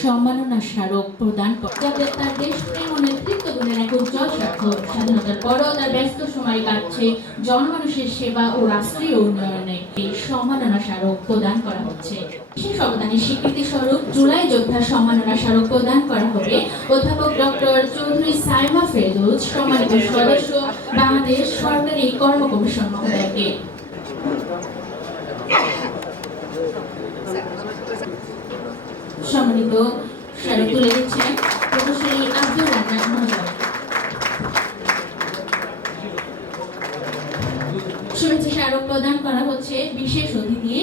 সম্মাননা স্মারক প্রদান করে, যাতে তার দেশপ্রেম ও নেতৃত্ব গুণের এক উজ্জ্বল সাক্ষ্য। স্বাধীনতার পরও তার ব্যস্ত সময় কাটছে জনমানুষের সেবা ও রাষ্ট্রীয় উন্নয়নে। এই সম্মাননা স্মারক প্রদান করা হচ্ছে। বিশেষ অবদানের স্বীকৃতি স্বরূপ জুলাই যোদ্ধা সম্মাননা স্মারক প্রদান করা হবে অধ্যাপক ডক্টর চৌধুরী সাইমা ফেরদৌস, সম্মানিত সদস্য, বাংলাদেশ সরকারি কর্ম কমিশন মহোদয়কে। সম্মানিত স্মারক তুলে দিচ্ছেন প্রকৌশলী আব্দুর রাজ্জাক মহোদয়। শুভেচ্ছা স্মারক প্রদান করা হচ্ছে বিশেষ অতিথি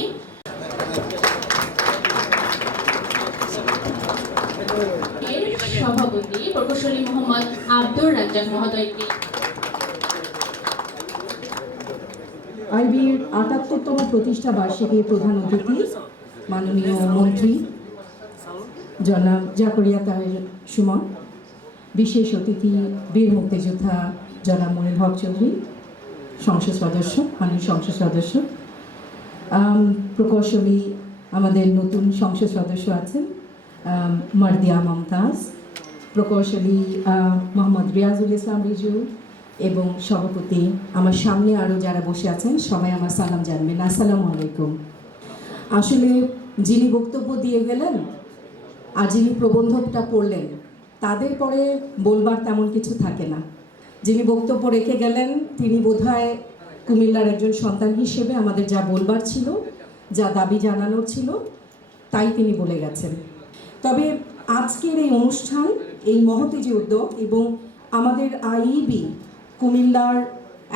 সভাপতি প্রকৌশলী মোহাম্মদ আব্দুর রাজ্জাক মহোদয়কে। আইবির ৭৮তম প্রতিষ্ঠা বার্ষিকী প্রধান অতিথি মাননীয় মন্ত্রী জনাব জাকরিয়া তাহের সুমন, বিশেষ অতিথি বীর মুক্তিযোদ্ধা জনাব মনির হক চৌধুরী, সংসদ সদস্য, মাননীয় সংসদ সদস্য, প্রকৌশলী আমাদের নতুন সংসদ সদস্য আছেন মারদিয়া মমতাজ, প্রকৌশলী মোহাম্মদ রিয়াজুল ইসলাম রিজু এবং সভাপতি আমার সামনে আরও যারা বসে আছেন সবাই আমার সালাম জানবেন। আসসালামু আলাইকুম। আসলে যিনি বক্তব্য দিয়ে গেলেন আর যিনি প্রবন্ধটা পড়লেন তাদের পরে বলবার তেমন কিছু থাকে না। যিনি বক্তব্য রেখে গেলেন তিনি বোধহয় কুমিল্লার একজন সন্তান হিসেবে আমাদের যা বলবার ছিল, যা দাবি জানানোর ছিল তাই তিনি বলে গেছেন। তবে আজকের এই অনুষ্ঠান, এই মহতী যে উদ্যোগ এবং আমাদের আইইবি কুমিল্লার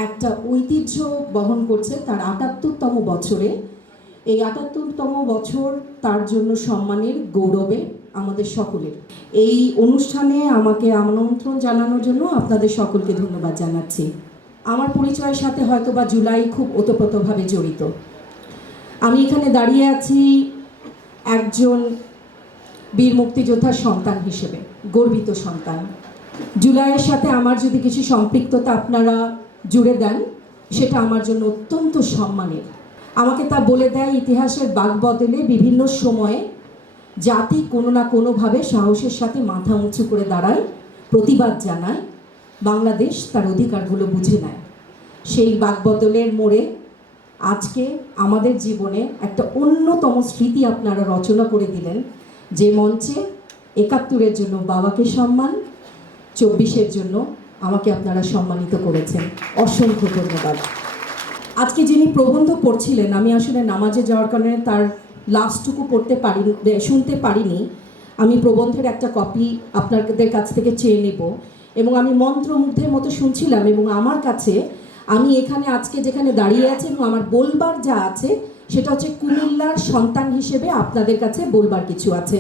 একটা ঐতিহ্য বহন করছে তার ৭৮তম বছরে, এই ৭৮তম বছর তার জন্য সম্মানের গৌরবে আমাদের সকলের। এই অনুষ্ঠানে আমাকে আমন্ত্রণ জানানোর জন্য আপনাদের সকলকে ধন্যবাদ জানাচ্ছি। আমার পরিচয়ের সাথে হয়তো বা জুলাই খুব ওতপ্রোতভাবে জড়িত। আমি এখানে দাঁড়িয়ে আছি একজন বীর মুক্তিযোদ্ধার সন্তান হিসেবে, গর্বিত সন্তান। জুলাইয়ের সাথে আমার যদি কিছু সম্পৃক্ততা আপনারা জুড়ে দেন সেটা আমার জন্য অত্যন্ত সম্মানের। আমাকে তা বলে দেয় ইতিহাসের বাঁকবদলে বিভিন্ন সময়ে জাতি কোনো না কোনোভাবে সাহসের সাথে মাথা উঁচু করে দাঁড়ায়, প্রতিবাদ জানায়, বাংলাদেশ তার অধিকারগুলো বুঝে নেয়। সেই বাঁকবদলের মোড়ে আজকে আমাদের জীবনে একটা অন্যতম স্মৃতি আপনারা রচনা করে দিলেন, যে মঞ্চে ৭১-এর জন্য বাবাকে সম্মান, ২৪-এর জন্য আমাকে আপনারা সম্মানিত করেছেন। অসংখ্য ধন্যবাদ। আজকে যিনি প্রবন্ধ পড়ছিলেন, আমি আসলে নামাজে যাওয়ার কারণে তার লাস্টটুকু পড়তে পারিনি, শুনতে পারিনি। আমি প্রবন্ধের একটা কপি আপনাদের কাছ থেকে চেয়ে নেব এবং আমি মন্ত্রমুগ্ধের মতো শুনছিলাম এবং আমার কাছে, আমি এখানে আজকে যেখানে দাঁড়িয়ে আছি এবং আমার বলবার যা আছে সেটা হচ্ছে কুমিল্লার সন্তান হিসেবে আপনাদের কাছে বলবার কিছু আছে।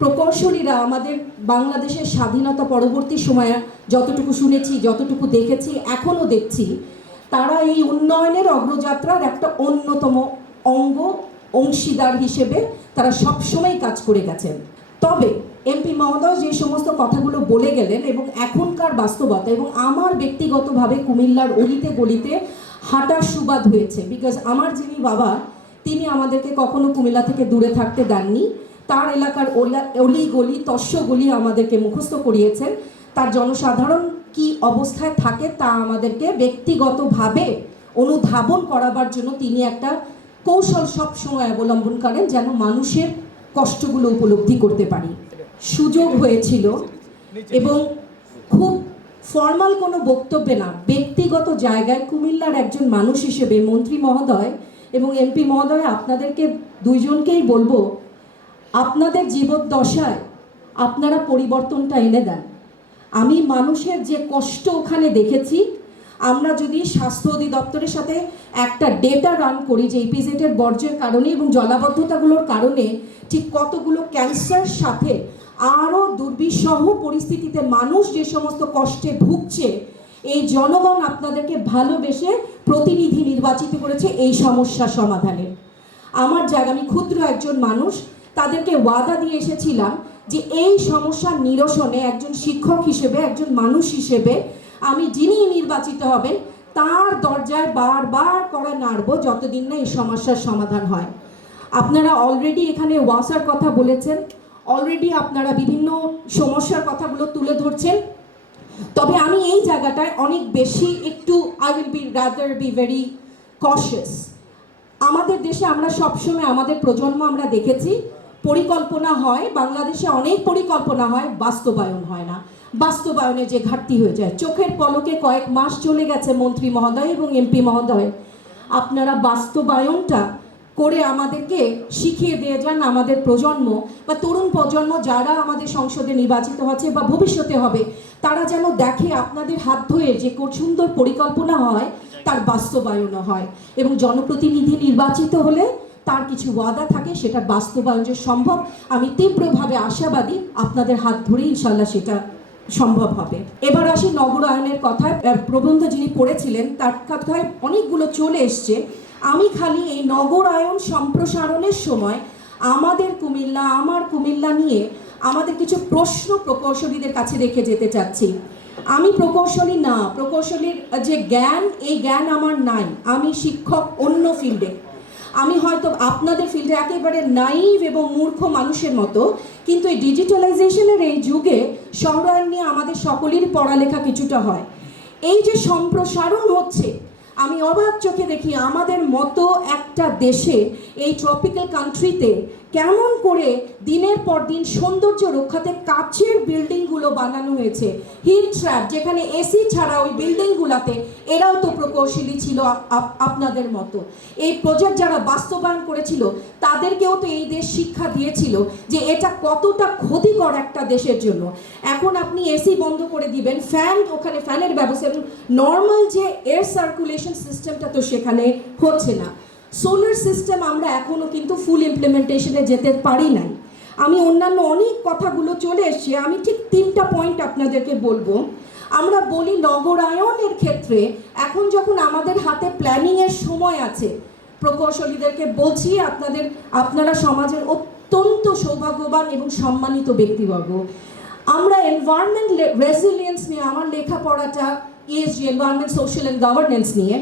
প্রকৌশলীরা আমাদের বাংলাদেশের স্বাধীনতা পরবর্তী সময়ে যতটুকু শুনেছি, যতটুকু দেখেছি, এখনও দেখছি, তারা এই উন্নয়নের অগ্রযাত্রার একটা অন্যতম অংশীদার হিসেবে তারা সবসময় কাজ করে গেছেন। তবে এমপি মহোদয় যে সমস্ত কথাগুলো বলে গেলেন এবং এখনকার বাস্তবতা, এবং আমার ব্যক্তিগতভাবে কুমিল্লার অলিতে গলিতে হাঁটার সুবাদ হয়েছে, বিকজ আমার যিনি বাবা তিনি আমাদেরকে কখনো কুমিল্লা থেকে দূরে থাকতে দেননি। তার এলাকার অলি গলি তস্যগলি আমাদেরকে মুখস্থ করিয়েছেন। তার জনসাধারণ কি অবস্থায় থাকে তা আমাদেরকে ব্যক্তিগতভাবে অনুধাবন করাবার জন্য তিনি একটা কৌশল সবসময় অবলম্বন করেন, যেন মানুষের কষ্টগুলো উপলব্ধি করতে পারি। সুযোগ হয়েছিল এবং খুব ফর্মাল কোনো বক্তব্যে না, ব্যক্তিগত জায়গায় কুমিল্লার একজন মানুষ হিসেবে মন্ত্রী মহোদয় এবং এমপি মহোদয় আপনাদেরকে দুইজনকেই বলবো, আপনাদের জীবদ্দশায় আপনারা পরিবর্তনটা এনে দেন। আমি মানুষের যে কষ্ট ওখানে দেখেছি, আমরা যদি স্বাস্থ্য অধিদপ্তরের সাথে একটা ডেটা রান করি যে ইপিজেডের বর্জ্যের কারণে এবং জলাবদ্ধতাগুলোর কারণে ঠিক কতগুলো ক্যান্সার সাথে আরও দুর্বিষহ পরিস্থিতিতে মানুষ যে সমস্ত কষ্টে ভুগছে, এই জনগণ আপনাদেরকে ভালোবেসে প্রতিনিধি নির্বাচিত করেছে এই সমস্যা সমাধানের। আমার জায়গা, আমি ক্ষুদ্র একজন মানুষ, তাদেরকে ওয়াদা দিয়ে এসেছিলাম যে এই সমস্যার নিরসনে একজন শিক্ষক হিসেবে, একজন মানুষ হিসেবে আমি যিনি নির্বাচিত হবেন তার দরজায় বারবার করে নাড়ব যতদিন না এই সমস্যার সমাধান হয়। আপনারা অলরেডি এখানে ওয়াসার কথা বলেছেন, অলরেডি আপনারা বিভিন্ন সমস্যার কথাগুলো তুলে ধরছেন, তবে আমি এই জায়গাটায় অনেক বেশি একটু I will be rather be very cautious. আমাদের দেশে আমরা সবসময় আমাদের প্রজন্ম আমরা দেখেছি পরিকল্পনা হয়, বাংলাদেশে অনেক পরিকল্পনা হয়, বাস্তবায়ন হয় না। বাস্তবায়নে যে ঘাটতি হয়ে যায়, চোখের পলকে কয়েক মাস চলে গেছে মন্ত্রী মহোদয় এবং এমপি মহোদয়, আপনারা বাস্তবায়নটা করে আমাদেরকে শিখিয়ে দিয়ে যান। আমাদের প্রজন্ম বা তরুণ প্রজন্ম যারা আমাদের সংসদে নির্বাচিত হচ্ছে বা ভবিষ্যতে হবে, তারা যেন দেখে আপনাদের হাত ধরে যে সুন্দর পরিকল্পনা হয় তার বাস্তবায়নও হয়, এবং জনপ্রতিনিধি নির্বাচিত হলে তার কিছু ওয়াদা থাকে, সেটা বাস্তবায়ন যে সম্ভব, আমি তীব্রভাবে আশাবাদী আপনাদের হাত ধরেই ইনশাল্লাহ সেটা সম্ভব হবে। এবার আসি নগরায়নের কথায়। প্রবন্ধ যিনি পড়েছিলেন তার কথায় অনেকগুলো চলে এসছে। আমি খালি এই নগরায়ন সম্প্রসারণের সময় আমাদের কুমিল্লা, আমার কুমিল্লা নিয়ে আমাদের কিছু প্রশ্ন প্রকৌশলীদের কাছে রেখে যেতে চাচ্ছি। আমি প্রকৌশলী না, প্রকৌশলীর যে জ্ঞান, এই জ্ঞান আমার নাই। আমি শিক্ষক অন্য ফিল্ডে, আমি হয়তো আপনাদের ফিল্ডে একেবারে নাইভ এবং মূর্খ মানুষের মতো, কিন্তু এই ডিজিটালাইজেশনের এই যুগে শহরায়ন নিয়ে আমাদের সকলেরই পড়ালেখা কিছুটা হয়। এই যে সম্প্রসারণ হচ্ছে, আমি অবাক চোখে দেখি আমাদের মতো একটা দেশে, এই ট্রপিক্যাল কান্ট্রিতে কেমন করে দিনের পর দিন সৌন্দর্য রক্ষাতে কাচের বিল্ডিংগুলো বানানো হয়েছে, হিট ট্র্যাপ, যেখানে এসি ছাড়া ওই বিল্ডিংগুলোতে, এরাও তো প্রকৌশলী ছিল আপনাদের মতো। এই প্রজেক্ট যারা বাস্তবায়ন করেছিল তাদেরকেও তো এই দেশ শিক্ষা দিয়েছিল যে এটা কতটা ক্ষতিকর একটা দেশের জন্য। এখন আপনি এসি বন্ধ করে দিবেন, ফ্যান, ওখানে ফ্যানের ব্যবস্থা, এবং নর্মাল যে এয়ার সার্কুলেশন সিস্টেমটা তো সেখানে হচ্ছে না। সোলার সিস্টেম আমরা এখনও কিন্তু ফুল ইমপ্লিমেন্টেশনে যেতে পারি নাই। আমি অন্যান্য অনেক কথাগুলো চলে এসছে, আমি ঠিক 3টা পয়েন্ট আপনাদেরকে বলবো। আমরা বলি নগরায়নের ক্ষেত্রে এখন যখন আমাদের হাতে প্ল্যানিংয়ের সময় আছে, প্রকৌশলীদেরকে বলছি আপনারা সমাজের অত্যন্ত সৌভাগ্যবান এবং সম্মানিত ব্যক্তিবর্গ। আমরা এনভায়রনমেন্ট রেজিলিয়েন্স নিয়ে, আমার লেখাপড়াটা ESG, environment, social and governance নিয়ে,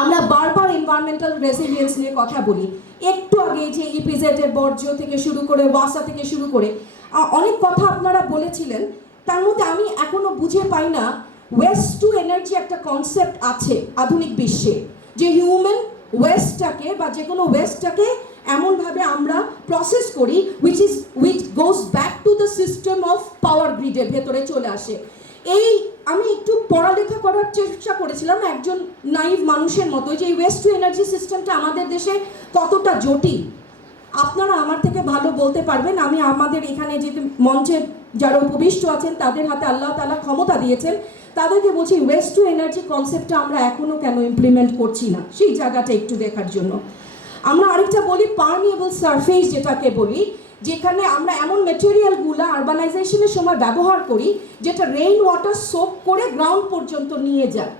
আমরা বারবার এনভায়রনমেন্টাল রেজিলিয়েন্স নিয়ে কথা বলি। একটু আগে যে ইপিজেড এর বর্জ্য থেকে শুরু করে, ওয়াসা থেকে শুরু করে অনেক কথা আপনারা বলেছিলেন, তার মধ্যে আমি এখনো বুঝে পাই না ওয়েস্ট টু এনার্জি একটা কনসেপ্ট আছে আধুনিক বিশ্বে, যে হিউম্যান ওয়েস্টটাকে বা যে কোনো ওয়েস্টটাকে এমনভাবে আমরা প্রসেস করি which goes back to the system of power গ্রিডের ভেতরে চলে আসে। এই আমি একটু পড়ালেখা করার চেষ্টা করেছিলাম একজন নাইভ মানুষের মতো, যে এই ওয়েস্ট টু এনার্জি সিস্টেমটা আমাদের দেশে কতটা জটিল। আপনারা আমার থেকে ভালো বলতে পারবেন। আমি আমাদের এখানে যে মঞ্চে যারা উপবিষ্ট আছেন তাদের হাতে আল্লাহ তাআলা ক্ষমতা দিয়েছেন, তাদেরকে বলছি ওয়েস্ট টু এনার্জি কনসেপ্টটা আমরা এখনও কেন ইমপ্লিমেন্ট করছি না, সেই জায়গাটা একটু দেখার জন্য। আমরা আরেকটা বলি পারমিয়েবল সারফেস, যেটাকে বলি, যেখানে আমরা এমন মেটেরিয়ালগুলো আরবানাইজেশনের সময় ব্যবহার করি যেটা রেইন ওয়াটার সোক করে গ্রাউন্ড পর্যন্ত নিয়ে যায়।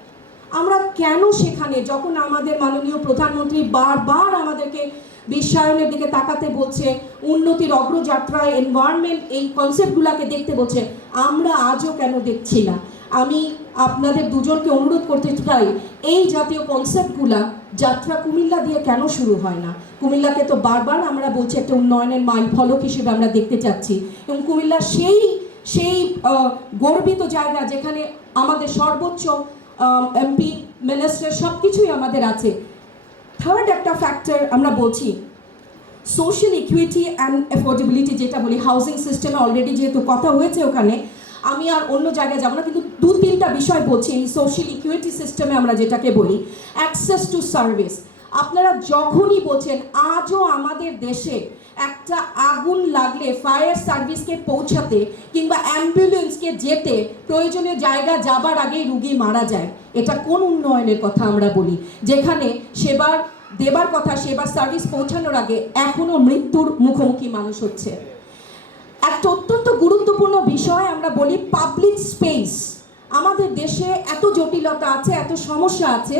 আমরা কেন সেখানে, যখন আমাদের মাননীয় প্রধানমন্ত্রী বারবার আমাদেরকে বিশ্বায়নের দিকে তাকাতে বলছে, উন্নতির অগ্রযাত্রায় এনভায়রনমেন্ট এই কনসেপ্টগুলোকে দেখতে বলছে, আমরা আজও কেন দেখছি না? আমি আপনাদের দুজনকে অনুরোধ করতে চাই, এই জাতীয় কনসেপ্টগুলা যাত্রা কুমিল্লা দিয়ে কেন শুরু হয় না? কুমিল্লাকে তো বারবার আমরা বলছি একটা উন্নয়নের মাইল ফলক হিসেবে আমরা দেখতে চাচ্ছি, এবং কুমিল্লা সেই গর্বিত জায়গা যেখানে আমাদের সর্বোচ্চ এমপি, মিনিস্টার সব কিছুই আমাদের আছে। থার্ড একটা ফ্যাক্টর আমরা বলছি সোশ্যাল ইকুইটি অ্যান্ড অ্যাফোর্ডেবিলিটি, যেটা বলি হাউজিং সিস্টেমে অলরেডি যেহেতু কথা হয়েছে, ওখানে আমি আর অন্য জায়গায় যাব না, কিন্তু 2-3টা বিষয় বলছি। এই সোশ্যাল ইকুইটি সিস্টেমে আমরা যেটাকে বলি অ্যাক্সেস টু সার্ভিস। আপনারা যখনই বলছেন, আজও আমাদের দেশে একটা আগুন লাগলে ফায়ার সার্ভিসকে পৌঁছাতে কিংবা অ্যাম্বুলেন্সকে যেতে প্রয়োজনীয় জায়গা যাবার আগেই রুগী মারা যায়। এটা কোন উন্নয়নের কথা আমরা বলি, যেখানে সেবার দেবার কথা, সেবার সার্ভিস পৌঁছানোর আগে এখনও মৃত্যুর মুখোমুখি মানুষ হচ্ছে। একটা অত্যন্ত গুরুত্বপূর্ণ বিষয় আমরা বলি পাবলিক স্পেস। আমাদের দেশে এত জটিলতা আছে, এত সমস্যা আছে,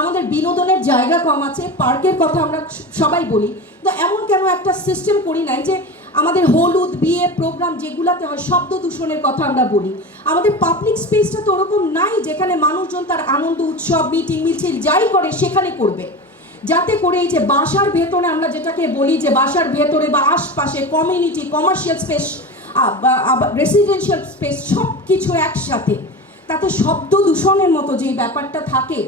আমাদের বিনোদনের জায়গা কম আছে, পার্কের কথা আমরা সবাই বলি, তো এমন কেন একটা সিস্টেম করি নাই যে আমাদের হলুদ, বিয়ে, প্রোগ্রাম যেগুলাতে হয়, শব্দ দূষণের কথা আমরা বলি, আমাদের পাবলিক স্পেসটা তো ওরকম নাই যেখানে মানুষজন তার আনন্দ উৎসব, মিটিং, মিছিল যাই করে সেখানে করবে। যাতে করে এই যে বাসার ভেতরে আমরা যেটাকে বলি যে বাসার ভেতরে বা আশপাশে community, commercial space, residential space সব কিছু একসাথে, তাতে শব্দ দূষণের মতো যেই ব্যাপারটা থাকে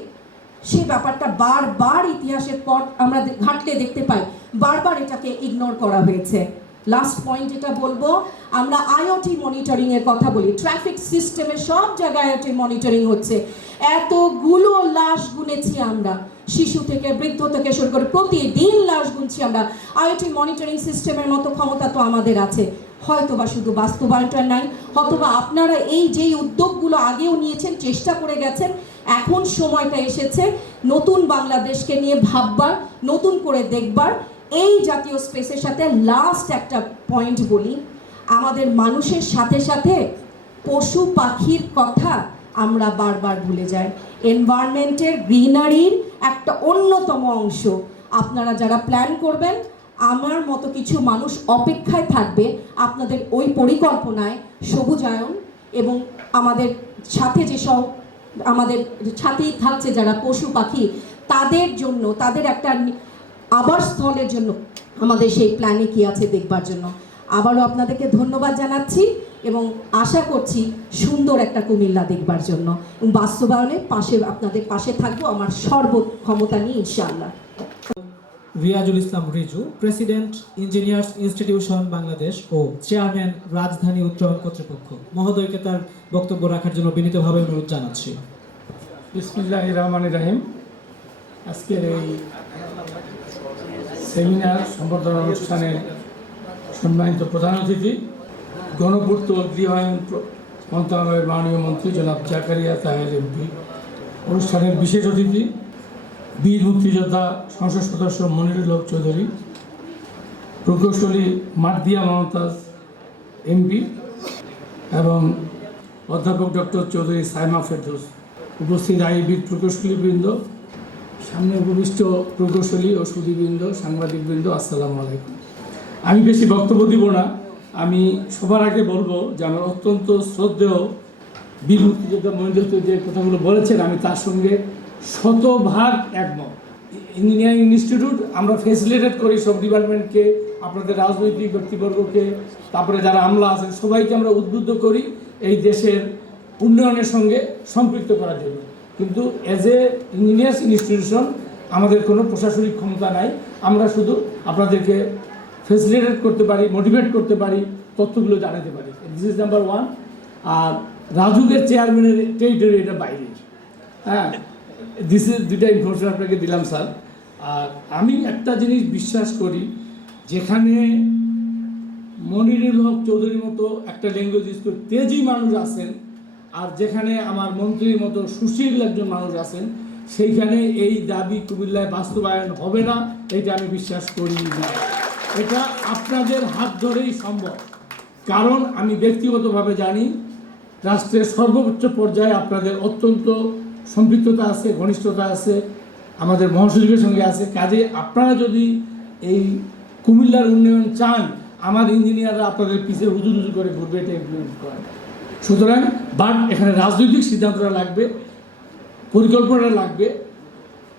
সেই ব্যাপারটা বারবার ইতিহাসের পর আমরা ঘাটলে দেখতে পাই বারবার এটাকে ইগনোর করা হয়েছে। লাস্ট পয়েন্ট যেটা বলবো, আমরা আইওটি মনিটরিং এর কথা বলি, ট্রাফিক সিস্টেমে সব জায়গায় আইওটি মনিটরিং হচ্ছে। এতগুলো লাশ গুনেছি আমরা, শিশু থেকে বৃদ্ধ থেকে শুরু করে প্রতিদিন লাশ গুনছি আমরা। আইওটি মনিটরিং সিস্টেমের মতো ক্ষমতা তো আমাদের আছে, হয়তোবা শুধু বাস্তবায়নটা নাই, হয়তোবা আপনারা এই যেই উদ্যোগগুলো আগেও নিয়েছেন, চেষ্টা করে গেছেন, এখন সময়টা এসেছে নতুন বাংলাদেশকে নিয়ে ভাববার, নতুন করে দেখবার। এই জাতীয় স্পেসের সাথে লাস্ট একটা পয়েন্ট বলি, আমাদের মানুষের সাথে সাথে পশু পাখির কথা আমরা বারবার ভুলে যাই। এনভায়রনমেন্টের গ্রিনারির একটা অন্যতম অংশ। আপনারা যারা প্ল্যান করবেন, আমার মতো কিছু মানুষ অপেক্ষায় থাকবে আপনাদের ওই পরিকল্পনায় সবুজায়ন এবং আমাদের সাথে যেসব আমাদের সাথেই থাকছে যারা পশু পাখি, তাদের জন্য, তাদের একটা আবাসস্থলের জন্য আমাদের সেই প্ল্যানে কি আছে দেখবার জন্য। আবারও আপনাদেরকে ধন্যবাদ জানাচ্ছি এবং আশা করছি সুন্দর একটা কুমিল্লা দেখবার জন্য, এবং বাস্তবায়নে আপনাদের পাশে থাকবো আমার সর্বক্ষমতা নিয়ে ইনশাআল্লাহ। Riazul Islam Riju, president engineers institution Bangladesh ও চেয়ারম্যান রাজধানী উন্নয়ন কর্তৃপক্ষ মহোদয়কে তার বক্তব্য রাখার জন্য বিনীতভাবে অনুরোধ জানাচ্ছি। বিসমিল্লাহির রহমানির রহিম। আজকের এই সেমিনার সম্বর্ধনা অনুষ্ঠানের সম্মানিত প্রধান অতিথি, গণপূর্ত ও গৃহায়ন মন্ত্রণালয়ের মাননীয় মন্ত্রী জনাব জাকারিয়া তাহের এমপি, অনুষ্ঠানের বিশেষ অতিথি বীর মুক্তিযোদ্ধা সংসদ সদস্য মনিরুল হক চৌধুরী, প্রকৌশলী মার্দিয়া মমতাজ এমপি এবং অধ্যাপক ডক্টর চৌধুরী সাইমা ফেরদৌস, উপস্থিত আইবির প্রকৌশলীবৃন্দ, সামনে উপবিষ্ট প্রকৌশলী ও সুধীবৃন্দ, সাংবাদিকবৃন্দ, আসসালামু আলাইকুম। আমি বেশি বক্তব্য দিব না। আমি সবার আগে বলবো যে আমার অত্যন্ত শ্রদ্ধেয় বীর মুক্তিযোদ্ধা মনিরুল যে কথাগুলো বলেছেন, আমি তার সঙ্গে শতভাগ একমত। ইঞ্জিনিয়ারিং ইনস্টিটিউট আমরা ফেসিলিটেট করি সব ডিপার্টমেন্টকে, আপনাদের রাজনৈতিক ব্যক্তিবর্গকে, তারপরে যারা আমলা আছেন সবাইকে আমরা উদ্বুদ্ধ করি এই দেশের উন্নয়নের সঙ্গে সম্পৃক্ত করার জন্য। কিন্তু অ্যাজ এ ইঞ্জিনিয়ার্স ইনস্টিটিউশন আমাদের কোনো প্রশাসনিক ক্ষমতা নাই, আমরা শুধু আপনাদেরকে ফেসিলিটেট করতে পারি, মোটিভেট করতে পারি, তথ্যগুলো জানাতে পারি। This is number one. আর রাজুকের চেয়ারম্যানের টেরিটরি এটা বাইরে, হ্যাঁ, দিস ইজ দুইটা ইনফরমেশন আপনাকে দিলাম স্যার। আর আমি একটা জিনিস বিশ্বাস করি, যেখানে মনিরুল হক চৌধুরীর মতো একটা ল্যাঙ্গুয়েজ ইউজ করে তেজি মানুষ আছেন, আর যেখানে আমার মন্ত্রীর মতো সুশীল একজন মানুষ আছেন, সেইখানে এই দাবি কুমিল্লায় বাস্তবায়ন হবে না, এটা আমি বিশ্বাস করি না। এটা আপনাদের হাত ধরেই সম্ভব। কারণ আমি ব্যক্তিগতভাবে জানি রাষ্ট্রের সর্বোচ্চ পর্যায়ে আপনাদের অত্যন্ত সম্পৃক্ততা আছে, ঘনিষ্ঠতা আছে, আমাদের মহাসচিবের সঙ্গে আছে। কাজে আপনারা যদি এই কুমিল্লার উন্নয়ন চান, আমার ইঞ্জিনিয়াররা আপনাদের পিছিয়ে হুজুর করে ঘুরবে, এটা ইমপ্লিমেন্ট করেন। সুতরাং বাট এখানে রাজনৈতিক সিদ্ধান্তটা লাগবে, পরিকল্পনাটা লাগবে,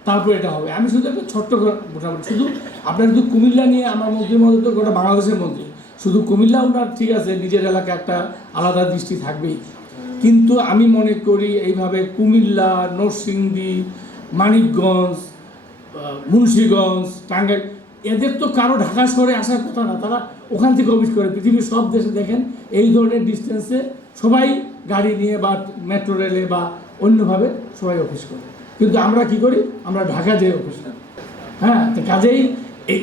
তারপর এটা হবে। আমি শুধু একটা ছোট্ট মোটামুটি শুধু আপনার শুধু কুমিল্লা নিয়ে আমার মন্ত্রীর মধ্যে তো গোটা বাংলাদেশের মন্ত্রী, শুধু কুমিল্লা ওনার ঠিক আছে, নিজের এলাকায় একটা আলাদা দৃষ্টি থাকবেই, কিন্তু আমি মনে করি এইভাবে কুমিল্লা, নরসিংদী, মানিকগঞ্জ, মুন্সিগঞ্জ, টাঙ্গাইল, এদের তো কারো ঢাকা শহরে আসার কথা না, তারা ওখান থেকে অফিস করে। পৃথিবীর সব দেশে দেখেন এই ধরনের ডিস্টেন্সে সবাই গাড়ি নিয়ে বা মেট্রো রেলে বা অন্যভাবে সবাই অফিস করে, কিন্তু আমরা কি করি, আমরা ঢাকা যেয়ে অফিস করি। হ্যাঁ, তো কাজেই এই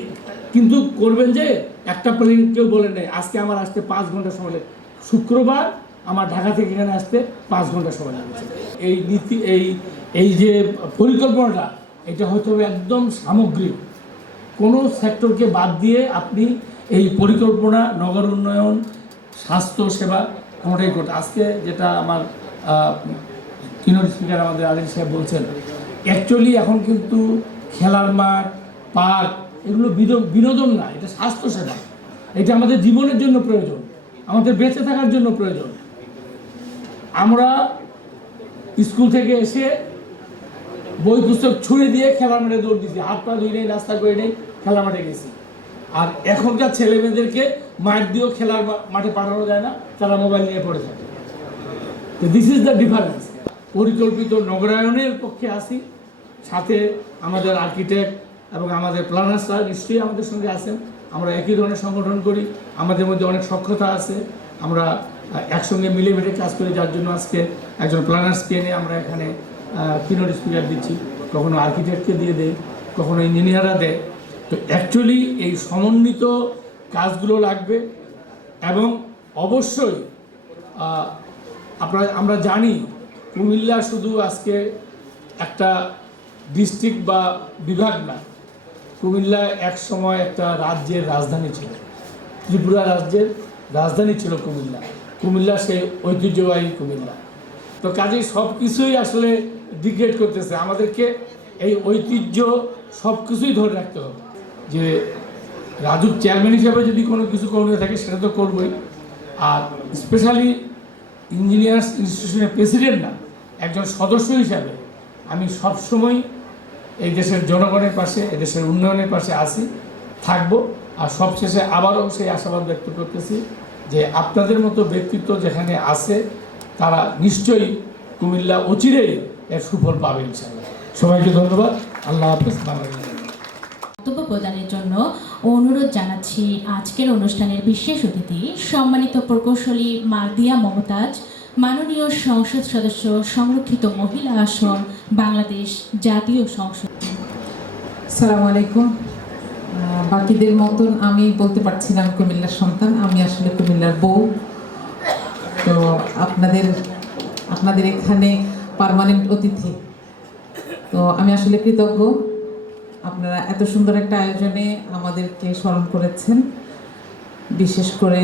কিন্তু করবেন যে একটা প্লেন কেউ বলে নেই আজকে আমার আসতে 5 ঘন্টা সময় লাগে, শুক্রবার আমার ঢাকা থেকে এখানে আসতে 5 ঘন্টা সময় লাগছে। এই নীতি এই যে পরিকল্পনাটা, এটা হতে হবে একদম সামগ্রিক, কোনো সেক্টরকে বাদ দিয়ে আপনি এই পরিকল্পনা, নগর উন্নয়ন, স্বাস্থ্য সেবা কোনোটাই করতে। আজকে যেটা আমার কিনোর স্পিকার আমাদের আদিল সাহেব বলছেন, অ্যাকচুয়ালি এখন কিন্তু খেলার মাঠ, পার্ক এগুলো বিনোদন না, এটা স্বাস্থ্যসেবা, এটা আমাদের জীবনের জন্য প্রয়োজন, আমাদের বেঁচে থাকার জন্য প্রয়োজন। আমরা স্কুল থেকে এসে বই পুস্তক ছুঁড়ে দিয়ে খেলার মাঠে দৌড় দিয়েছি, হাত পা ধুই নেই, নাস্তা করে নেই, খেলার মাঠে গেছি। আর এখনকার ছেলেমেয়েদেরকে মাঠ দিয়েও খেলার মাঠে পাঠানো যায় না, তারা মোবাইল নিয়ে পড়ে থাকে। তো দিস ইজ দ্য ডিফারেন্স। পরিকল্পিত নগরায়নের পক্ষে আসি, সাথে আমাদের আর্কিটেক্ট এবং আমাদের প্ল্যানার্সরা নিশ্চয়ই আমাদের সঙ্গে আছেন। আমরা একই ধরনের সংগঠন করি, আমাদের মধ্যে অনেক সক্ষতা আছে, আমরা একসঙ্গে মিলেমিশে কাজ করি, যার জন্য আজকে একজন প্ল্যানার্সকে এনে আমরা এখানে কিনোট স্পিকার দিচ্ছি, কখনো আর্কিটেক্টকে দিয়ে দেয়, কখনো ইঞ্জিনিয়াররা দেয়। তো অ্যাকচুয়ালি এই সমন্বিত কাজগুলো লাগবে। এবং অবশ্যই আমরা জানি কুমিল্লা শুধু আজকে একটা ডিস্ট্রিক্ট বা বিভাগ না, কুমিল্লা এক সময় একটা রাজ্যের রাজধানী ছিল, ত্রিপুরা রাজ্যের রাজধানী ছিল কুমিল্লা। কুমিল্লা সেই ঐতিহ্যবাহী কুমিল্লা। তো কাজেই সব কিছুই আসলে ডিগ্রেড করতেছে, আমাদেরকে এই ঐতিহ্য সব কিছুই ধরে রাখতে হবে। যে রাজুর চেয়ারম্যান হিসাবে যদি কোনো কিছু করণীয় থাকে সেটা তো করবই, আর স্পেশালি ইঞ্জিনিয়ার্স ইনস্টিটিউশনের প্রেসিডেন্ট না, একজন সদস্য হিসাবে আমি সবসময় এই দেশের জনগণের পাশে, এই দেশের উন্নয়নের পাশে আছি, থাকব। আর সবশেষে আবারও সেই আশাবাদ ব্যক্ত করতেছি যে আপনাদের মতো ব্যক্তিত্ব যেখানে আছে তারা নিশ্চয়ই কুমিল্লা অচিরেই এর সুফল পাবে ইনশাআল্লাহ। সবাইকে ধন্যবাদ। আল্লাহ হাফেজ। বাংলাদেশ। বক্তব্য প্রদানের জন্য অনুরোধ জানাচ্ছি আজকের অনুষ্ঠানের বিশেষ অতিথি সম্মানিত প্রকৌশলী মারদিয়া মমতাজ, মাননীয় সংসদ সদস্য, সংরক্ষিত মহিলা আসন, বাংলাদেশ জাতীয় সংসদ। আসসালামু আলাইকুম। বাকিদের মতন আমি বলতে পারছি না আমি কুমিল্লার সন্তান, আমি আসলে কুমিল্লার বউ। তো আপনাদের এখানে পার্মানেন্ট অতিথি, তো আমি আসলে কৃতজ্ঞ। আপনারা এত সুন্দর একটা আয়োজনে আমাদেরকে স্মরণ করেছেন। বিশেষ করে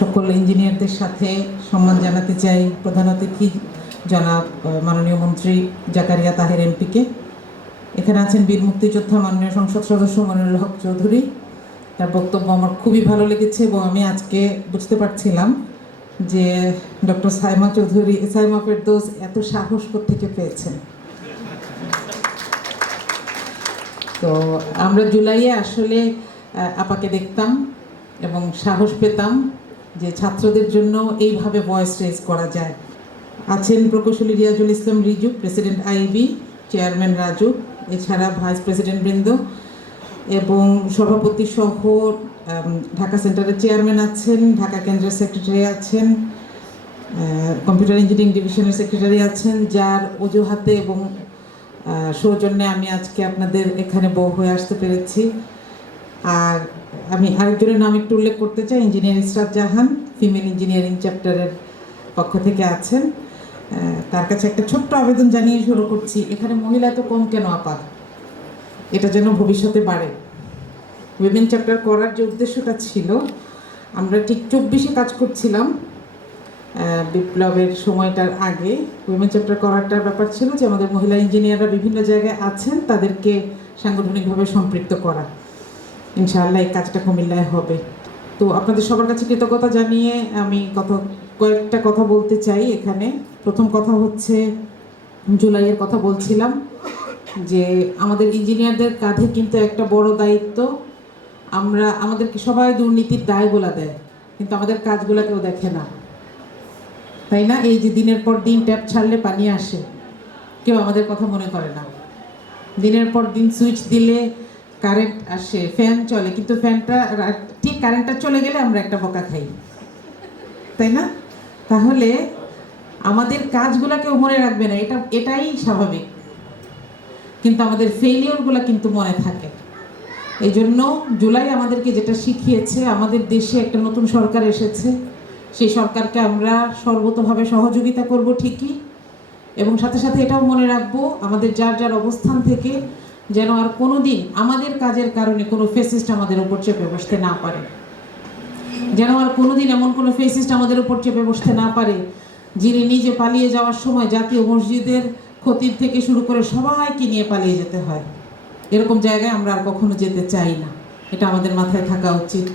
সকল ইঞ্জিনিয়ারদের সাথে সম্মান জানাতে চাই প্রধান অতিথি জনাব মাননীয় মন্ত্রী জাকারিয়া তাহের এমপিকে। এখানে আছেন বীর মুক্তিযোদ্ধা মাননীয় সংসদ সদস্য মনিরুল হক চৌধুরী, তার বক্তব্য আমার খুবই ভালো লেগেছে এবং আমি আজকে বুঝতে পারছিলাম যে ডক্টর সাইমা ফেরদৌস এত সাহস কোত্থেকে পেয়েছেন। তো আমরা জুলাইয়ে আসলে আপাকে দেখতাম এবং সাহস পেতাম যে ছাত্রদের জন্য এইভাবে ভয়েস রেজ করা যায়। আছেন প্রকৌশলী Riazul Islam Riju, president IB, chairman Raju, এছাড়া ভাইস প্রেসিডেন্ট বৃন্দ এবং সভাপতি সহ ঢাকা সেন্টারের চেয়ারম্যান আছেন, ঢাকা কেন্দ্রের সেক্রেটারি আছেন, কম্পিউটার ইঞ্জিনিয়ারিং ডিভিশনের সেক্রেটারি আছেন, যার অজুহাতে এবং সৌজন্যে আমি আজকে আপনাদের এখানে বউ হয়ে আসতে পেরেছি। আর আমি আরেকজনের নাম একটু উল্লেখ করতে চাই, ইঞ্জিনিয়ার ইসরাত জাহান, ফিমেল ইঞ্জিনিয়ারিং চ্যাপ্টারের পক্ষ থেকে আছেন। তার কাছে একটা ছোট্ট আবেদন জানিয়ে শুরু করছি, এখানে মহিলা তো কম কেন আপা, এটা যেন ভবিষ্যতে বাড়ে। উইমেন চ্যাপ্টার করার যে উদ্দেশ্যটা ছিল, আমরা ঠিক 24-এ কাজ করছিলাম বিপ্লবের সময়টার আগে। উইমেন চ্যাপ্টার করারটার ব্যাপার ছিল যে আমাদের মহিলা ইঞ্জিনিয়াররা বিভিন্ন জায়গায় আছেন, তাদেরকে সাংগঠনিকভাবে সম্পৃক্ত করা। ইনশাআল্লাহ এই কাজটা কুমিল্লায় হবে। তো আপনাদের সবার কাছে কৃতজ্ঞতা জানিয়ে আমি কয়েকটা কথা বলতে চাই এখানে। প্রথম কথা হচ্ছে, জুলাইয়ের কথা বলছিলাম যে আমাদের ইঞ্জিনিয়ারদের কাঁধে কিন্তু একটা বড় দায়িত্ব। আমাদেরকে সবাই দুর্নীতির দায়গুলা দেয়, কিন্তু আমাদের কাজগুলো কেউ দেখে না, তাই না? এই যে দিনের পর দিন ট্যাপ ছাড়লে পানি আসে, কেউ আমাদের কথা মনে করে না। দিনের পর দিন সুইচ দিলে কারেন্ট আসে, ফ্যান চলে, কিন্তু ফ্যানটা ঠিক কারেন্টটা চলে গেলে আমরা একটা বকা খাই, তাই না? তাহলে আমাদের কাজগুলো কেউ মনে রাখবে না, এটাই স্বাভাবিক, কিন্তু আমাদের ফেলিওরগুলো কিন্তু মনে থাকে। এই জন্য জুলাই আমাদেরকে যেটা শিখিয়েছে, আমাদের দেশে একটা নতুন সরকার এসেছে, সেই সরকারকে আমরা সর্বতোভাবে সহযোগিতা করব ঠিকই, এবং সাথে সাথে এটাও মনে রাখবো আমাদের যার যার অবস্থান থেকে যেন আর কোনো দিন আমাদের কাজের কারণে কোনো ফেসিস্ট আমাদের উপর চেপে বসতে না পারে, যেন আর কোনো দিন এমন কোনো ফেসিস্ট আমাদের উপর চেপে বসতে না পারে যিনি নিজে পালিয়ে যাওয়ার সময় জাতীয় মসজিদের খতিব থেকে শুরু করে সবাইকে নিয়ে পালিয়ে যেতে হয়। এরকম জায়গায় আমরা আর কখনো যেতে চাই না, এটা আমাদের মাথায় থাকা উচিত।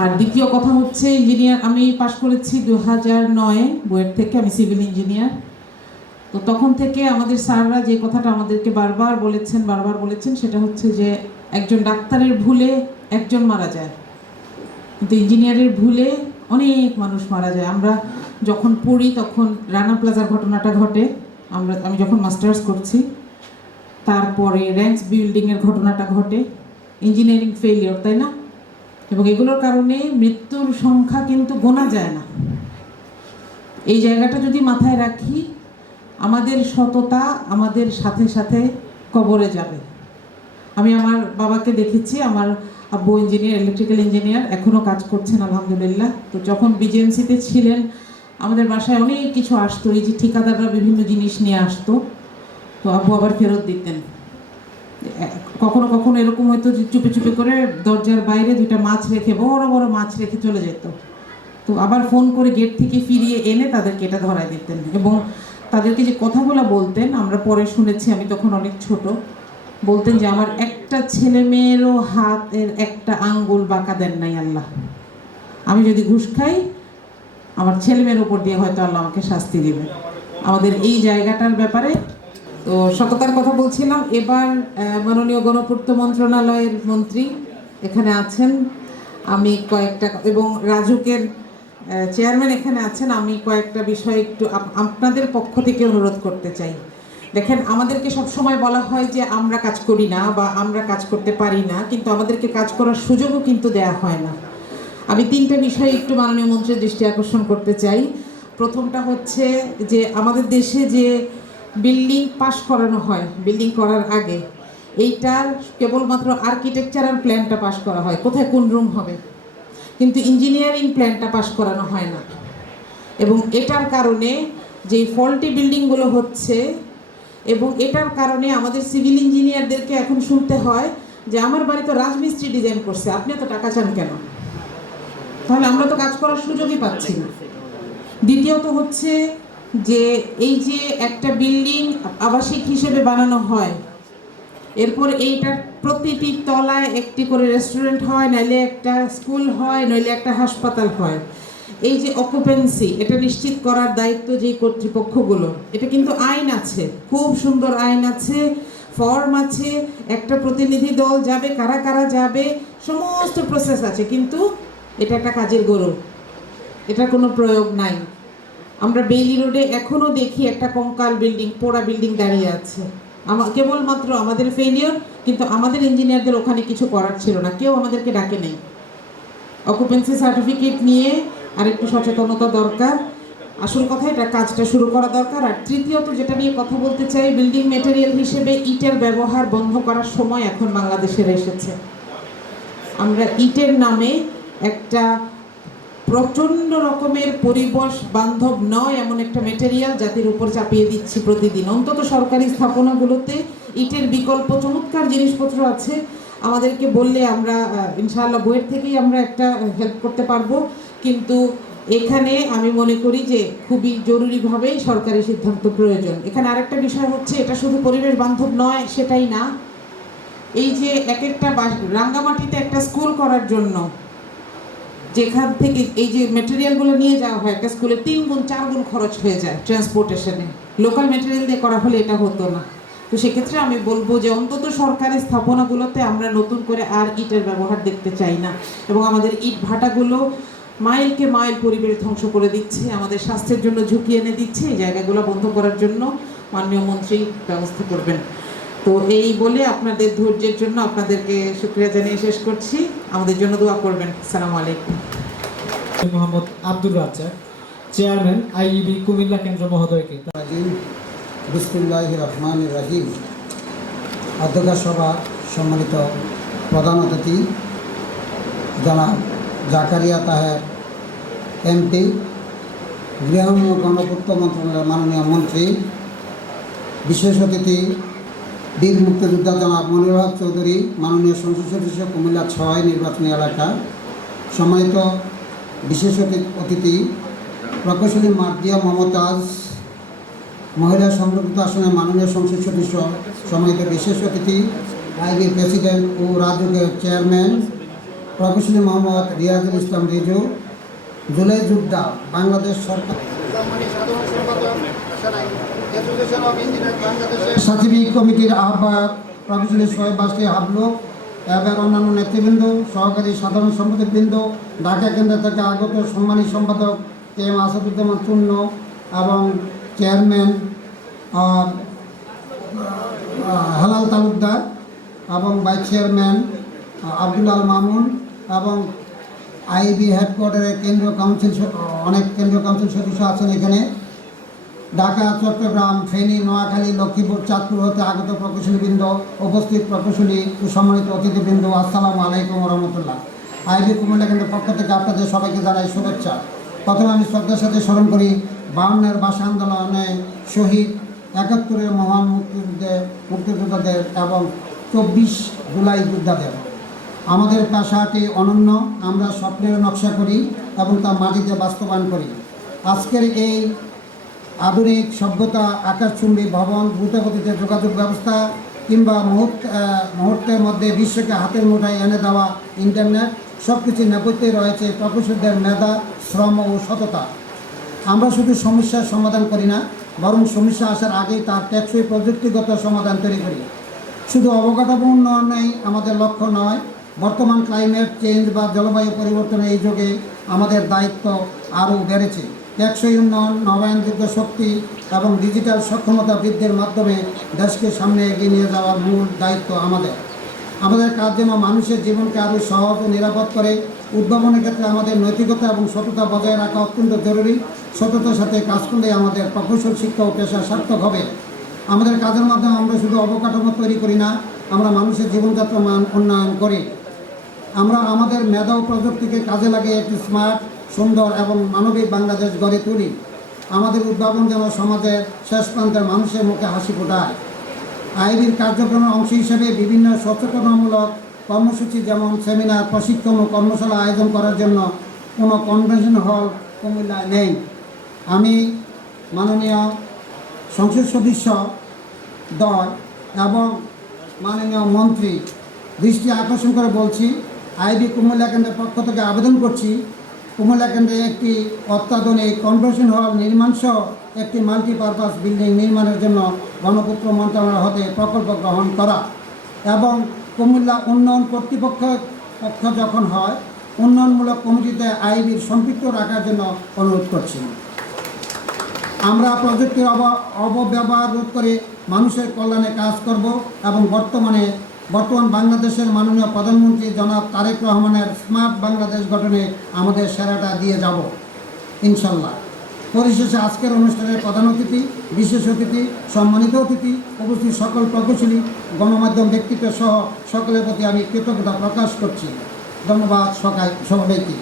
আর দ্বিতীয় কথা হচ্ছে, ইঞ্জিনিয়ার আমি পাশ করেছি 2009 বুয়েট থেকে, আমি সিভিল ইঞ্জিনিয়ার। তো তখন থেকে আমাদের স্যাররা যে কথাটা আমাদেরকে বারবার বলেছেন সেটা হচ্ছে যে একজন ডাক্তারের ভুলে একজন মারা যায়, কিন্তু ইঞ্জিনিয়ারের ভুলে অনেক মানুষ মারা যায়। আমরা যখন পড়ি তখন রানা প্লাজার ঘটনাটা ঘটে, আমি যখন মাস্টার্স করছি, তারপরে র্যাঙ্কস বিল্ডিংয়ের ঘটনাটা ঘটে, ইঞ্জিনিয়ারিং ফেলিওর, তাই না? এবং এগুলোর কারণে মৃত্যুর সংখ্যা কিন্তু গোনা যায় না। এই জায়গাটা যদি মাথায় রাখি, আমাদের সততা আমাদের সাথে সাথে কবরে যাবে। আমি আমার বাবাকে দেখেছি, আমার আব্বু ইঞ্জিনিয়ার, ইলেকট্রিক্যাল ইঞ্জিনিয়ার, এখনও কাজ করছেন আলহামদুলিল্লাহ। তো যখন বিজেএমসিতে ছিলেন আমাদের বাসায় অনেক কিছু আসতো, এই যে ঠিকাদাররা বিভিন্ন জিনিস নিয়ে আসতো, তো আব্বু আবার ফেরত দিতেন। কখনো কখনো এরকম হয়তো যে চুপে চুপে করে দরজার বাইরে দুইটা মাছ রেখে, বড় বড় মাছ রেখে চলে যেত, তো আবার ফোন করে গেট থেকে ফিরিয়ে এনে তাদেরকে এটা ধরায় দিতেন। এবং তাদেরকে যে কথাগুলো বলতেন আমরা পরে শুনেছি, আমি তখন অনেক ছোট, বলতেন যে আমার একটা ছেলে মেয়েরও হাতের একটা আঙ্গুল বাঁকা দেন নাই আল্লাহ, আমি যদি ঘুষ খাই আমার ছেলে মেয়ের উপর দিয়ে হয়তো আল্লাহ আমাকে শাস্তি দিবে। আমাদের এই জায়গাটার ব্যাপারে তো সততার কথা বলছিলাম। এবার মাননীয় গণপূর্ত মন্ত্রণালয়ের মন্ত্রী এখানে আছেন, আমি কয়েকটা, এবং রাজুকের চেয়ারম্যান এখানে আছেন, আমি কয়েকটা বিষয় একটু আপনাদের পক্ষ থেকে অনুরোধ করতে চাই। দেখেন, আমাদেরকে সবসময় বলা হয় যে আমরা কাজ করি না বা আমরা কাজ করতে পারি না, কিন্তু আমাদেরকে কাজ করার সুযোগও কিন্তু দেয়া হয় না। আমি তিনটা বিষয় একটু মাননীয় মন্ত্রীর দৃষ্টি আকর্ষণ করতে চাই। প্রথমটা হচ্ছে যে আমাদের দেশে যে বিল্ডিং পাস করানো হয়, বিল্ডিং করার আগে এইটার কেবলমাত্র আর্কিটেকচারাল প্ল্যানটা পাস করা হয়, কোথায় কোন রুম হবে, কিন্তু ইঞ্জিনিয়ারিং প্ল্যানটা পাস করানো হয় না। এবং এটার কারণে যে ফল্টি বিল্ডিংগুলো হচ্ছে, এবং এটার কারণে আমাদের সিভিল ইঞ্জিনিয়ারদেরকে এখন শুনতে হয় যে আমার বাড়ি তো রাজমিস্ত্রি ডিজাইন করছে, আপনি এত টাকা চান কেন? তাহলে আমরা তো কাজ করার সুযোগই পাচ্ছি না। দ্বিতীয়ত হচ্ছে যে এই যে একটা বিল্ডিং আবাসিক হিসেবে বানানো হয়, এরপর এইটার প্রতিটি তলায় একটি করে রেস্টুরেন্ট হয়, নইলে একটা স্কুল হয়, নইলে একটা হাসপাতাল হয়। এই যে অকুপেন্সি, এটা নিশ্চিত করার দায়িত্ব যেই কর্তৃপক্ষগুলো, এটা কিন্তু আইন আছে, খুব সুন্দর আইন আছে, ফর্ম আছে, একটা প্রতিনিধি দল যাবে, কারা কারা যাবে, সমস্ত প্রসেস আছে, কিন্তু এটা একটা কাজের গরু, এটা কোনো প্রয়োগ নাই। আমরা বেইলি রোডে এখনও দেখি একটা কঙ্কাল বিল্ডিং, পোড়া বিল্ডিং দাঁড়িয়ে আছে, কেবলমাত্র আমাদের ফেলিওর, কিন্তু আমাদের ইঞ্জিনিয়ারদের ওখানে কিছু করার ছিল না, কেউ আমাদেরকে ডাকে নেই। অকুপেন্সি সার্টিফিকেট নিয়ে আর একটু সচেতনতা দরকার, আসল কথা এটা কাজটা শুরু করা দরকার। আর তৃতীয়ত যেটা নিয়ে কথা বলতে চাই, বিল্ডিং মেটেরিয়াল হিসেবে ইটের ব্যবহার বন্ধ করার সময় এখন বাংলাদেশের এসেছে। আমরা ইটের নামে একটা প্রচণ্ড রকমের পরিবেশ বান্ধব নয় এমন একটা মেটেরিয়াল জাতির উপর চাপিয়ে দিচ্ছি প্রতিদিন। অন্তত সরকারি স্থাপনাগুলোতে ইটের বিকল্প চমৎকার জিনিসপত্র আছে, আমাদেরকে বললে আমরা ইনশাআল্লাহ বইয়ের থেকেই আমরা একটা হেল্প করতে পারবো, কিন্তু এখানে আমি মনে করি যে খুবই জরুরিভাবেই সরকারি সিদ্ধান্ত প্রয়োজন। এখানে আরেকটা বিষয় হচ্ছে, এটা শুধু পরিবেশ বান্ধব নয় সেটাই না, এই যে এক একটা রাঙ্গামাটিতে একটা স্কুল করার জন্য যেখান থেকে এই যে মেটেরিয়ালগুলো নিয়ে যাওয়া হয়, একটা স্কুলে 3 গুণ 4 গুণ খরচ হয়ে যায় ট্রান্সপোর্টেশনে, লোকাল মেটেরিয়াল দিয়ে করা হলে এটা হতো না। তো সেক্ষেত্রে আমি বলবো যে অন্তত সরকারি স্থাপনাগুলোতে আমরা নতুন করে আর ইটের ব্যবহার দেখতে চাই না, এবং আমাদের ইট ভাটাগুলো মাইলকে মাইল পরিবেশ ধ্বংস করে দিচ্ছে, আমাদের স্বাস্থ্যের জন্য ঝুঁকি এনে দিচ্ছে। এই জায়গাগুলো বন্ধ করার জন্য মাননীয় মন্ত্রী ব্যবস্থা করবেন। তো এই বলে আপনাদের ধৈর্যের জন্য আপনাদেরকে শুকরিয়া জানিয়ে শেষ করছি, আমাদের জন্য দোয়া করবেন। আসসালামু আলাইকুম। মোহাম্মদ আব্দুর রাজ্জাক, চেয়ারম্যান আইইবি কুমিল্লা কেন্দ্র মহোদয়কে। বিসমিল্লাহির রহমানির রহিম। অধ্যক্ষ সভা, সম্মানিত প্রধান অতিথি জনাব জাকারিয়া তাহের এমপি, গৃহ ও গণপূর্ত মন্ত্রণালয়ের মাননীয় মন্ত্রী, বিশেষ অতিথি বীর মুক্তিযোদ্ধা জনাব মনির হক চৌধুরী, মাননীয় সংসদ সদস্য কুমিল্লা 6 নির্বাচনী এলাকা, সম্মানিত বিশেষ অতিথি প্রকৌশলী মার্দিয়া মমতাজ, মহিলা সংরক্ষিত আসনের মাননীয় সংসদ সদস্য, সম্মানিত বিশেষ অতিথি আইবি প্রেসিডেন্ট ও রাজুকের চেয়ারম্যান প্রকৌশলী মোহাম্মদ রিয়াজুল ইসলাম রিজু, জুলাই যোদ্ধা, বাংলাদেশ সরকার সাচিবিক কমিটির আহ্বায়ক প্রফেসর সোহেব বাসী হাবলু এবং অন্যান্য নেতৃবৃন্দ, সহকারী সাধারণ সম্পাদকবৃন্দ, ঢাকা কেন্দ্র থেকে আগত সম্মানী সম্পাদক কে এম আসাদুজ্জামান চূর্ণ এবং চেয়ারম্যান হেলাল তালুকদার এবং ভাইস চেয়ারম্যান আব্দুল আল মামুন এবং আইবি হেডকোয়ার্টারের কেন্দ্রীয় কাউন্সিল, অনেক কেন্দ্রীয় কাউন্সিল সদস্য আছেন এখানে। ঢাকা, চট্টগ্রাম, ফেনী, নোয়াখালী, লক্ষ্মীপুর, চাঁদপুর হতে আগত প্রকৌশলীবৃন্দ, উপস্থিত প্রকৌশলী ও সম্মানিত অতিথিবৃন্দ, আসসালামু আলাইকুম রহমতুল্লাহ। আইবি কুমিল্লা কেন্দ্রের পক্ষ থেকে আপনাদের সবাইকে জানাই শুভেচ্ছা। প্রথমে আমি শ্রদ্ধার সাথে স্মরণ করি 52-এর ভাষা আন্দোলনে শহীদ, 71-এর মহান মুক্তিযোদ্ধাদের এবং 24 জুলাই যোদ্ধাদের। আমাদের পেশাটি অনন্য, আমরা স্বপ্নের নকশা করি এবং তা মাটিতে বাস্তবায়ন করি। আজকের এই আধুনিক সভ্যতা, আকাশচুম্বী ভবন, দ্রুতগতিতে যোগাযোগ ব্যবস্থা কিংবা মুহূর্তের মধ্যে বিশ্বকে হাতের মুঠায় এনে দেওয়া ইন্টারনেট, সব কিছুর নেপথ্যে রয়েছে প্রকৌশলীদের মেধা, শ্রম ও সততা। আমরা শুধু সমস্যার সমাধান করি না, বরং সমস্যা আসার আগেই তার টেকসই প্রযুক্তিগত সমাধান তৈরি করি। শুধু অবকাঠামো উন্নয়নেই আমাদের লক্ষ্য নয়, বর্তমান ক্লাইমেট চেঞ্জ বা জলবায়ু পরিবর্তনের এই যুগে আমাদের দায়িত্ব আরও বেড়েছে। টেকসই উন্নয়ন, নবায়নযোগ্য শক্তি এবং ডিজিটাল সক্ষমতা বৃদ্ধির মাধ্যমে দেশকে সামনে এগিয়ে নিয়ে যাওয়ার মূল দায়িত্ব আমাদের। আমাদের কাজ যেন মানুষের জীবনকে আরও সহজ ও নিরাপদ করে। উদ্ভাবনের ক্ষেত্রে আমাদের নৈতিকতা এবং সততা বজায় রাখা অত্যন্ত জরুরি। সততার সাথে কাজ করলে আমাদের প্রকৌশল শিক্ষা ও পেশা সার্থক হবে। আমাদের কাজের মাধ্যমে আমরা শুধু অবকাঠামো তৈরি করি না, আমরা মানুষের জীবনযাত্রার মান উন্নয়ন করি। আমরা আমাদের মেধা ও প্রযুক্তিকে কাজে লাগিয়ে একটি স্মার্ট, সুন্দর এবং মানবিক বাংলাদেশ গড়ে তুলি। আমাদের উদ্ভাবন যেন সমাজের শেষ প্রান্তের মানুষের মুখে হাসি ফোটায়। আইবির কার্যক্রমের অংশ হিসেবে বিভিন্ন সচেতনামূলক কর্মসূচি যেমন সেমিনার, প্রশিক্ষণ ও কর্মশালা আয়োজন করার জন্য কোনো কনভেনশন হল কুমিল্লায় নেই। আমি মাননীয় সংসদ সদস্য দল এবং মাননীয় মন্ত্রী দৃষ্টি আকর্ষণ করে বলছি, আইবি কুমিল্লা কেন্দ্রের পক্ষ থেকে আবেদন করছি কুমিল্লা কেন্দ্রে একটি অত্যাধুনিক কনভেনশন হল নির্মাণ সহ একটি মাল্টিপারপাস বিল্ডিং নির্মাণের জন্য গণপূর্ত মন্ত্রণালয় হতে প্রকল্প গ্রহণ করা এবং কুমিল্লা উন্নয়ন কর্তৃপক্ষ যখন হয় উন্নয়নমূলক কমিটিতে আইবির সম্পৃক্ত রাখার জন্য অনুরোধ করছি। আমরা প্রযুক্তির অপব্যবহার রোধ করে মানুষের কল্যাণে কাজ করব এবং বর্তমান বাংলাদেশের মাননীয় প্রধানমন্ত্রী জনাব তারেক রহমানের স্মার্ট বাংলাদেশ গঠনে আমাদের সেরাটা দিয়ে যাব ইনশাল্লাহ। পরিশেষে আজকের অনুষ্ঠানের প্রধান অতিথি, বিশেষ অতিথি, সম্মানিত অতিথি, উপস্থিত সকল প্রকৌশলী, গণমাধ্যম ব্যক্তিত্ব সহ সকলের প্রতি আমি কৃতজ্ঞতা প্রকাশ করছি। ধন্যবাদ সবাইকে।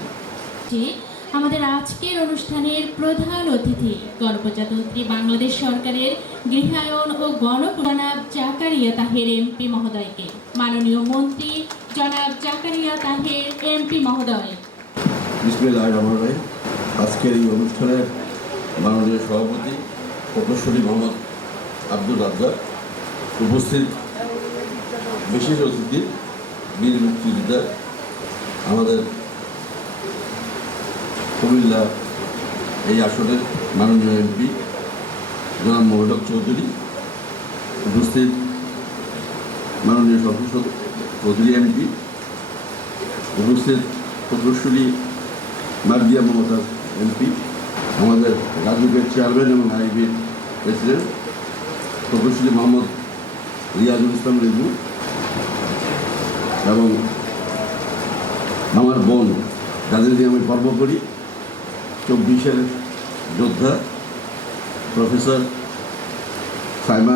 আমাদের আজকের অনুষ্ঠানের প্রধান অতিথি গণপ্রজাতন্ত্রী বাংলাদেশ সরকারের গৃহায়ন ও গণপূরণাব জাকারিয়া তাহের এমপি মহোদয়কে, মাননীয় মন্ত্রী জনাব জাকারিয়া তাহের এমপি মহোদয়। বিসমিল্লাহির রহমানির রহিম। আজকের এই অনুষ্ঠানের মাননীয় সভাপতি প্রকৌশলী মোহাম্মদ আব্দুল রাজ্জাক, উপস্থিত বিশেষ অতিথি বীর মুক্তিযোদ্ধা আমাদের কুমিল্লা এই আসনের মাননীয় এমপি জনাব মোহাম্মদ চৌধুরী, উপস্থিত মাননীয় সংসদ চৌধুরী এমপি, উপস্থিত প্রকৌশলী মার্দিয়া মমতাজ এমপি, আমাদের রাজুকের চেয়ারম্যান এবং আইবির প্রেসিডেন্ট প্রকৌশলী মোহাম্মদ রিয়াজুল ইসলাম রিজু এবং আমার বোন যাদের নিয়ে আমি গর্ব করি 24-এর যোদ্ধা প্রফেসর সাইমা।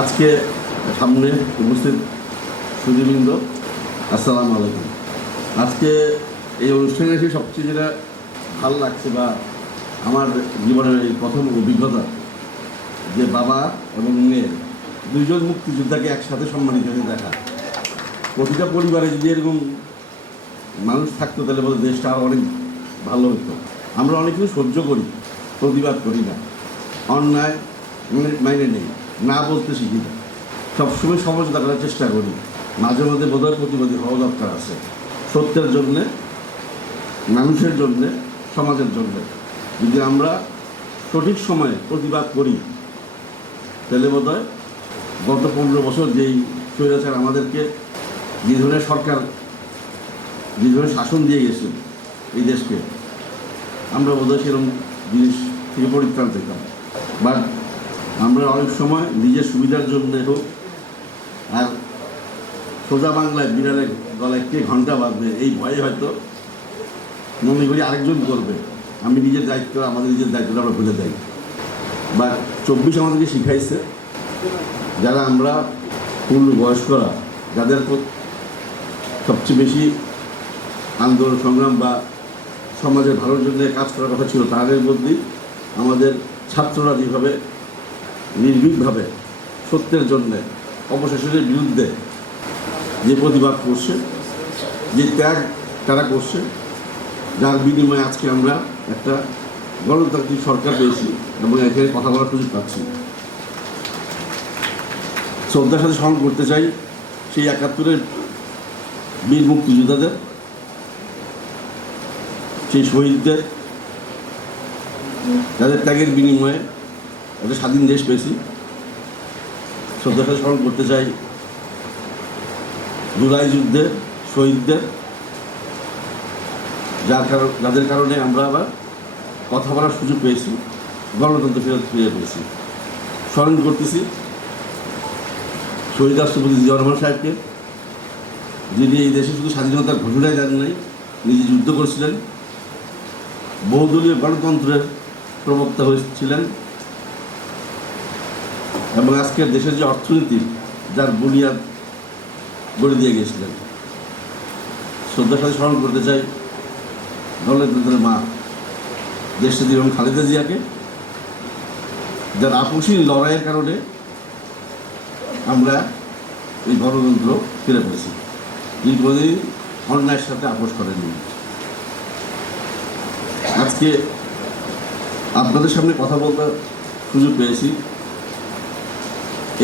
আজকে সামনে উপস্থিত সুধীবৃন্দ, আসসালামু আলাইকুম। আজকে এই অনুষ্ঠানে এসে সবচেয়ে যেটা ভালো লাগছে বা আমার জীবনের এই প্রথম অভিজ্ঞতা যে বাবা এবং মেয়ে দুইজন মুক্তিযোদ্ধাকে একসাথে সম্মানিত হয়ে দেখা। প্রতিটা পরিবারে যদি এরকম মানুষ থাকতো তাহলে বলে দেশটা আরও অনেক ভালো হতো। আমরা অনেক কিছু সহ্য করি, প্রতিবাদ করি না, অন্যায় মাইনে নেই, না বলতে শিখি না, সবসময় সমঝোতা করার চেষ্টা করি। মাঝে মধ্যে বোধহয় প্রতিবাদী হওয়া দরকার আছে, সত্যের জন্যে, মানুষের জন্যে, সমাজের জন্যে। যদি আমরা সঠিক সময়ে প্রতিবাদ করি তাহলে বোধহয় গত 15 বছর যেই স্বৈরাচার আমাদেরকে যে ধরনের সরকার যে ধরনের শাসন দিয়ে গেছে এই দেশকে, আমরা বোধহয় সেরকম জিনিস থেকে পরিত্রাণ পেতাম। বাট আমরা অনেক সময় নিজের সুবিধার জন্য হোক, আর সোজা বাংলায় বিড়ালের গলায় কে ঘন্টা বাঁধবে এই ভয়ে হয়তো মনে করি আরেকজন করবে, আমি নিজের দায়িত্ব, আমাদের নিজের দায়িত্বটা আমরা ভুলে যাই। বা 24 আমাদেরকে শিখাইছে, যারা আমরা পূর্ণ বয়স্করা, যাদের সবচেয়ে বেশি আন্দোলন সংগ্রাম বা সমাজের ভালোর জন্য কাজ করার কথা ছিল, তাদের মধ্যেই আমাদের ছাত্ররা যেভাবে নির্ভীকভাবে সত্যের জন্যে অপশাসনের বিরুদ্ধে যে প্রতিবাদ করছে, যে ত্যাগ তারা করছে, যার বিনিময়ে আজকে আমরা একটা গণতান্ত্রিক সরকার পেয়েছি এবং এখানে কথা বলার সুযোগ পাচ্ছি। শ্রদ্ধার সাথে স্মরণ করতে চাই সেই 71-এর বীর মুক্তিযোদ্ধাদের, সেই শহীদদের, যাদের ত্যাগের বিনিময়ে একটা স্বাধীন দেশ পেয়েছি। শ্রদ্ধার সাথে স্মরণ করতে চাই জুলাই যুদ্ধের শহীদদের, যাদের কারণে আমরা আবার কথা বলার সুযোগ পেয়েছি, গণতন্ত্র ফিরে পেয়েছি। স্মরণ করতেছি শহীদ রাষ্ট্রপতি জিয়া রহমান সাহেবকে, যিনি এই দেশে শুধু স্বাধীনতার ঘোষণায় দেন নাই, নিজে যুদ্ধ করেছিলেন, বহুদলীয় গণতন্ত্রের প্রবক্তা হয়েছিলেন এবং আজকের দেশের যে অর্থনীতি যার বুনিয়াদ গড়ে দিয়ে গিয়েছিলেন। শ্রদ্ধার সাথে স্মরণ করতে চাই দলের মা দেশনেত্রী এবং খালেদা জিয়াকে, যার আপসী লড়াইয়ের কারণে আমরা এই গণতন্ত্র ফিরে পেয়েছি, যিনি কোনোদিন অন্যায়ের সাথে আপোষ করেননি। আজকে আপনাদের সামনে কথা বলতে সুযোগ পেয়েছি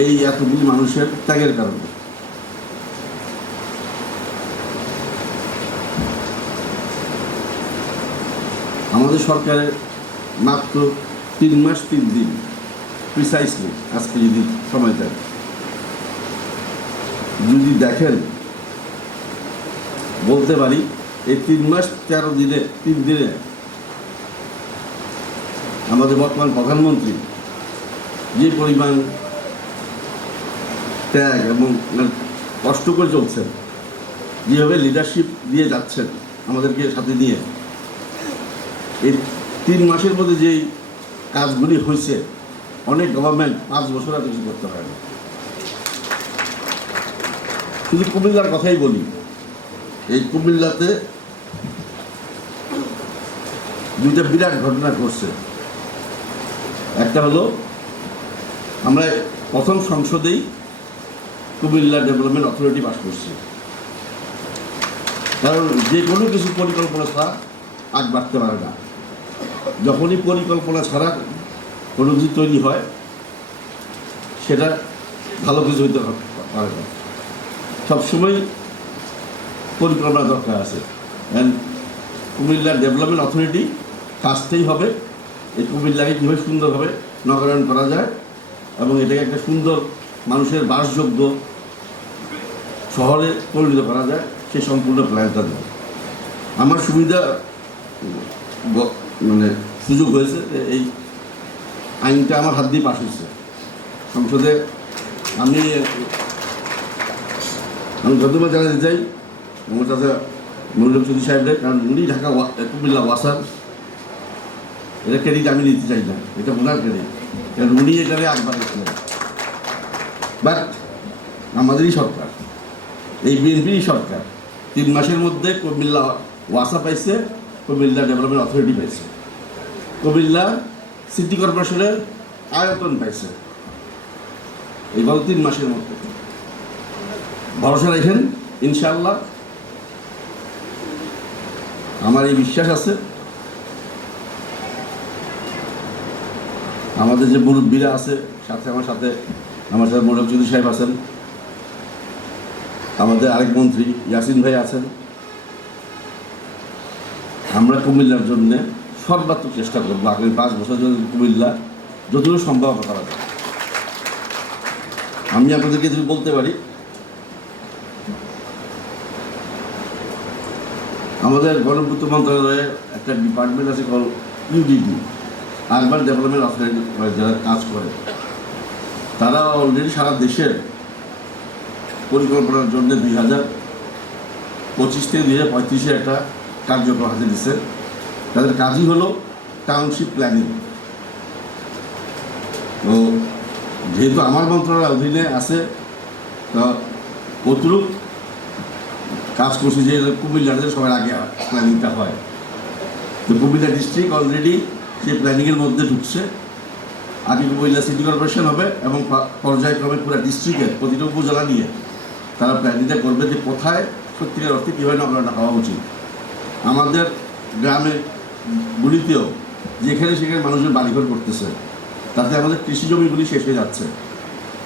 এই এতগুলি মানুষের ত্যাগের কারণে। আমাদের সরকারের মাত্র 3 মাস 3 দিন প্রিসাইসলি আজকে যদি সময় দেন, যদি দেখেন বলতে পারি এই 3 মাস 13 দিনে 3 দিনে আমাদের বর্তমান প্রধানমন্ত্রী যে পরিমাণ ত্যাগ এবং কষ্ট করে চলছেন, যেভাবে লিডারশিপ দিয়ে যাচ্ছেন আমাদেরকে সাথে নিয়ে, এই 3 মাসের মধ্যে যেই কাজগুলি হয়েছে, অনেক গভর্নমেন্ট 5 বছর এত কিছু করতে পারে না। শুধু কুমিল্লার কথাই বলি, এই কুমিল্লাতে 2টা বিরাট ঘটনা ঘটছে। একটা হলো আমরা প্রথম সংসদেই কুমিল্লা ডেভেলপমেন্ট অথরিটি পাস করছি, কারণ যে কোনো কিছু পরিকল্পনা ছাড়া আগ বাড়তে পারে না। যখনই পরিকল্পনা ছাড়া কোনো কিছু তৈরি হয়, সেটা ভালো কিছু হইতে পারে না। সবসময় পরিকল্পনা দরকার আছে। অ্যান্ড কুমিল্লা ডেভেলপমেন্ট অথরিটি কাজটাই হবে এই কুমিল্লাকে কীভাবে সুন্দরভাবে নগরায়ণ করা যায় এবং এটাকে একটা সুন্দর মানুষের বাসযোগ্য শহরে পরিণত করা যায়, সেই সম্পূর্ণ প্ল্যানটা দেয়। আমার সুবিধা সুযোগ হয়েছে যে এই আইনটা আমার হাত দিয়ে পাশ হয়েছে সংসদে। আমি ধন্যবাদ জানাতে চাই আমার চাচা মৌলভ চৌধুরী সাহেবদের, কারণ উনি ঢাকা কুমিল্লা ওয়াসার, এটা ক্রেডিট আমি নিতে চাই না, এটা ওনার ক্রেডিট, কারণ উনি এখানে আগ বাড়িয়েছিলেন। বাট আমাদেরই সরকার, এই বিএনপির সরকার 3 মাসের মধ্যে কুমিল্লা ওয়াসা পাইছে, কুমিল্লা ডেভেলপমেন্ট অথরিটি পাইছে, কুমিল্লা সিটি কর্পোরেশনের আয়তন পাইছে, এই গত 3 মাসের মধ্যে। ভরসা রাখেন, ইনশাআল্লাহ আমার এই বিশ্বাস আছে আমাদের যে মুরব্বীরা আছে সাথে, আমার সাথে মৌলভ চৌধুরী সাহেব আছেন, আমাদের আরেক মন্ত্রী ইয়াসিন ভাই আছেন, আমরা কুমিল্লার জন্য সর্বাত্মক চেষ্টা করবো আগামী 5 বছর জন্য কুমিল্লা যতটুকু সম্ভব করা যায়। আমি আপনাদেরকে যদি বলতে পারি, আমাদের গণপূর্ত মন্ত্রণালয়ে একটা ডিপার্টমেন্ট আছে কল ইউডিডি, আরবান ডেভেলপমেন্ট অথরিটি, যারা কাজ করে, তারা অলরেডি সারা দেশের পরিকল্পনার জন্য 2025 থেকে 2035 একটা কার্যক্রম হাতে দিচ্ছে। তাদের কাজই হলো টাউনশিপ প্ল্যানিং। তো যেহেতু আমার মন্ত্রণালয়ের অধীনে আছে, তো কতটুক কাজ করছি যে কুমিল্লাতে সবার আগে প্ল্যানিংটা হয়। তো কুমিল্লা ডিস্ট্রিক্ট অলরেডি সেই প্ল্যানিংয়ের মধ্যে ঢুকছে। আগে কুমিল্লা সিটি কর্পোরেশন হবে এবং পর্যায়ক্রমে পুরো ডিস্ট্রিক্টের প্রতিটা উপজেলা নিয়ে তারা প্ল্যানিংটা করবে যে কোথায় সত্যিকার অর্থে কীভাবে নগরায়ণ হওয়া উচিত। আমাদের গ্রামে গুলিতেও যেখানে সেখানে মানুষজন বাড়িঘর করতেছে, তাতে আমাদের কৃষি জমিগুলি শেষ হয়ে যাচ্ছে।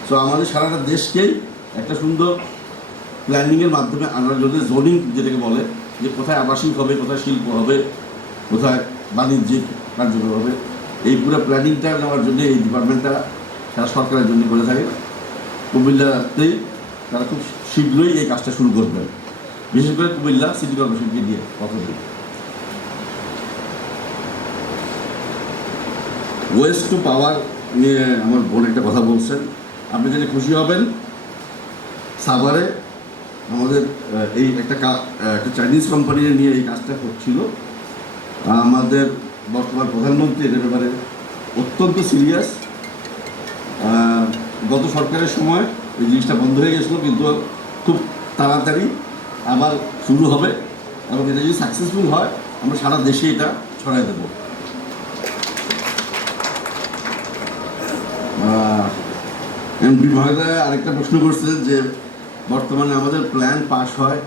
সো আমাদের সারাটা দেশকেই একটা সুন্দর প্ল্যানিংয়ের মাধ্যমে আনার জন্য জোনিং যেটাকে বলে, যে কোথায় আবাসিক হবে, কোথায় শিল্প হবে, কোথায় বাণিজ্যিক কার্যক্রম হবে, এই পুরো প্ল্যানিংটা নেওয়ার জন্য এই ডিপার্টমেন্টটা তারা সরকারের জন্য করে থাকে। কুমিল্লাতেই তারা খুব শীঘ্রই এই কাজটা শুরু করবেন, বিশেষ করে কুমিল্লা সিটি কর্পোরেশনকে দিয়ে কথা বলি। ওয়েস্ট টু পাওয়ার নিয়ে আমার বোন একটা কথা বলছেন, আপনি জেনে খুশি হবেন। সাভারে আমাদের এই একটা চাইনিজ কোম্পানি নিয়ে এই কাজটা করছিল। আমাদের বর্তমান প্রধানমন্ত্রী এদের ব্যাপারে অত্যন্ত সিরিয়াস। গত সরকারের সময় এই জিনিসটা বন্ধ হয়ে গেছিলো, কিন্তু খুব তাড়াতাড়ি আবার শুরু হবে এবং এটা যদি সাকসেসফুল হয় আমরা সারা দেশে এটা ছড়াই দেবো। এমপি মহোদয় আরেকটা প্রশ্ন করছে যে বর্তমানে আমাদের প্ল্যান পাস হয়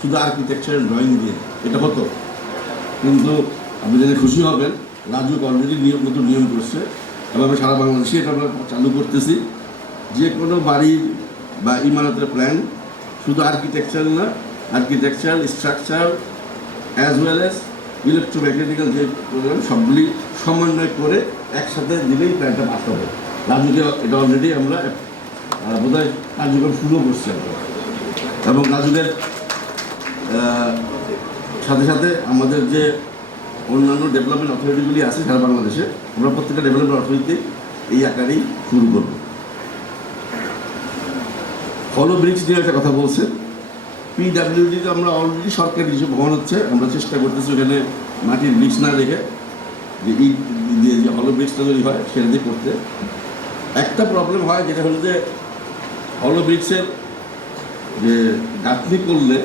শুধু আর্কিটেকচারের ড্রয়িং দিয়ে, এটা হতো, কিন্তু আপনি জেনে খুশি হবেন রাজুক অলরেডি নতুন নিয়ম করছে এবং আমি সারা বাংলাদেশে এটা আমরা চালু করতেছি। যে কোনো বাড়ির বা ইমারতের প্ল্যান শুধু আর্কিটেকচার না, architecture, structure as well as electromechanical যে প্রোগ্রাম সবগুলি সমন্বয় করে একসাথে দিলেই প্ল্যানটা পাস হবে। রাজুকে এটা অলরেডি আমরা বোধহয় কার্যক্রম শুরু করছি এবং রাজুকের সাথে সাথে আমাদের যে অন্যান্য ডেভেলপমেন্ট অথরিটিগুলি আছে সারা বাংলাদেশে, আমরা প্রত্যেকটা ডেভেলপমেন্ট অথরিটি এই আকারেই শুরু করব। হলো ব্রিক্স নিয়ে একটা কথা বলছে, পিডাব্লিউডিতে আমরা অলরেডি সরকারি কিছু ভবন হচ্ছে, আমরা চেষ্টা করতেছি ওখানে মাটির ব্রিক্স না রেখে যে ইট দিয়ে যে হলো ব্রিক্সটা তৈরি হয় সেটা দিয়ে করতে। একটা প্রবলেম হয় যেটা হলো যে হলো ব্রিক্সের যে গাঁথনি করলে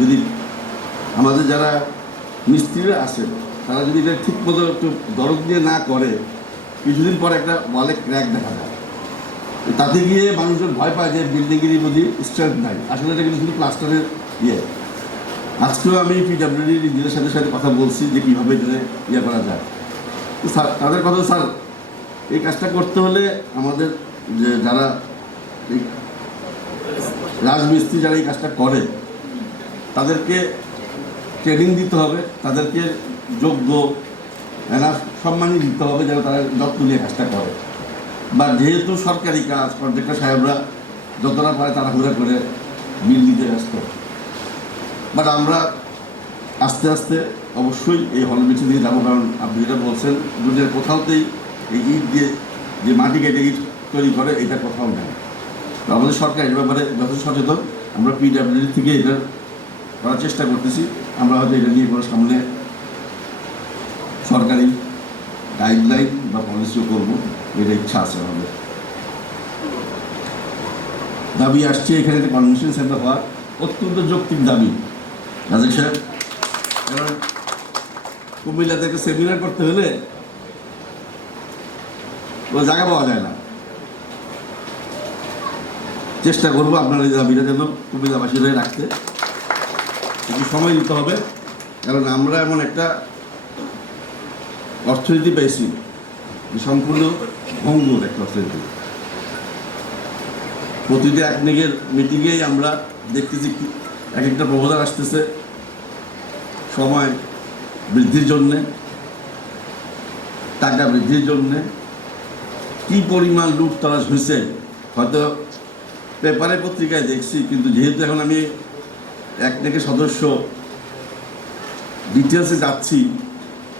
যদি আমাদের যারা মিস্ত্রিরা আসে তারা যদি এটা ঠিক মতো একটু দরদ দিয়ে না করে, কিছুদিন পর একটা ওয়ালে ক্র্যাক দেখা যায়। তাতে গিয়ে মানুষজন ভয় পায় যে বিল্ডিংয়েরই বুঝি স্ট্রেংথ নাই, আসলে এটা কিন্তু শুধু প্লাস্টারের ইয়ে। আজকেও আমি পিডাব্লিউডি ইঞ্জিনিয়ারের সাথে সাথে কথা বলছি যে কীভাবে এটা ইয়ে করা যায়। তো স্যার তাদের কথা, স্যার এই কাজটা করতে হলে আমাদের যে যারা এই রাজমিস্ত্রি যারা এই কাজটা করে তাদেরকে ট্রেনিং দিতে হবে, তাদেরকে যোগ্য সম্মানই দিতে হবে যেন তারা যত্ন নিয়ে কাজটা করে। বা যেহেতু সরকারি কাজ, কন্ট্রাক্টর সাহেবরা যতটা পারে তাড়াহুড়া করে বিল দিতে ব্যস্ত, বাট আমরা আস্তে আস্তে অবশ্যই এই হলবিটি দিয়ে যাবো। কারণ আপনি যেটা বলছেন দুনিয়ার কোথাওতেই এই ইট দিয়ে যে মাটি কেটে ইট তৈরি করে এটা কোথাও নেই। তো আমাদের সরকার এর ব্যাপারে যথেষ্ট সচেতন, আমরা পিডাব্লিউডি থেকে এটা করার চেষ্টা করতেছি। আমরা হয়তো এটা নিয়ে করে সামনে সরকারি গাইডলাইন বা পলিসিও করবো, এটা ইচ্ছা আছে আমাদের। দাবি আসছে এখানে একটা কনভেনশন সেন্টার হওয়ার, অত্যন্ত যৌক্তিক দাবি রাজেক সাহেব। কারণ কুমিল্লাতে একটা সেমিনার করতে হলে কোনো জায়গা পাওয়া যায় না। চেষ্টা করবো আপনার এই দাবিটা যেন কুমিল্লাবাসীর হয়ে রাখতে, একটু সময় দিতে হবে। কারণ আমরা এমন একটা অর্থনীতি পেয়েছি সম্পূর্ণ ভঙ্গুর একটা অর্থনীতি। প্রতিটি একদিকের মিটিংয়েই আমরা দেখতেছি এক একটা প্রপোজাল আসতেছে সময় বৃদ্ধির জন্যে, টাকা বৃদ্ধির জন্যে। কী পরিমাণ লুটতরাজ হয়েছে হয়তো পেপারে পত্রিকায় দেখছি, কিন্তু যেহেতু এখন আমি একনেকের সদস্য ডিটেলসে যাচ্ছি,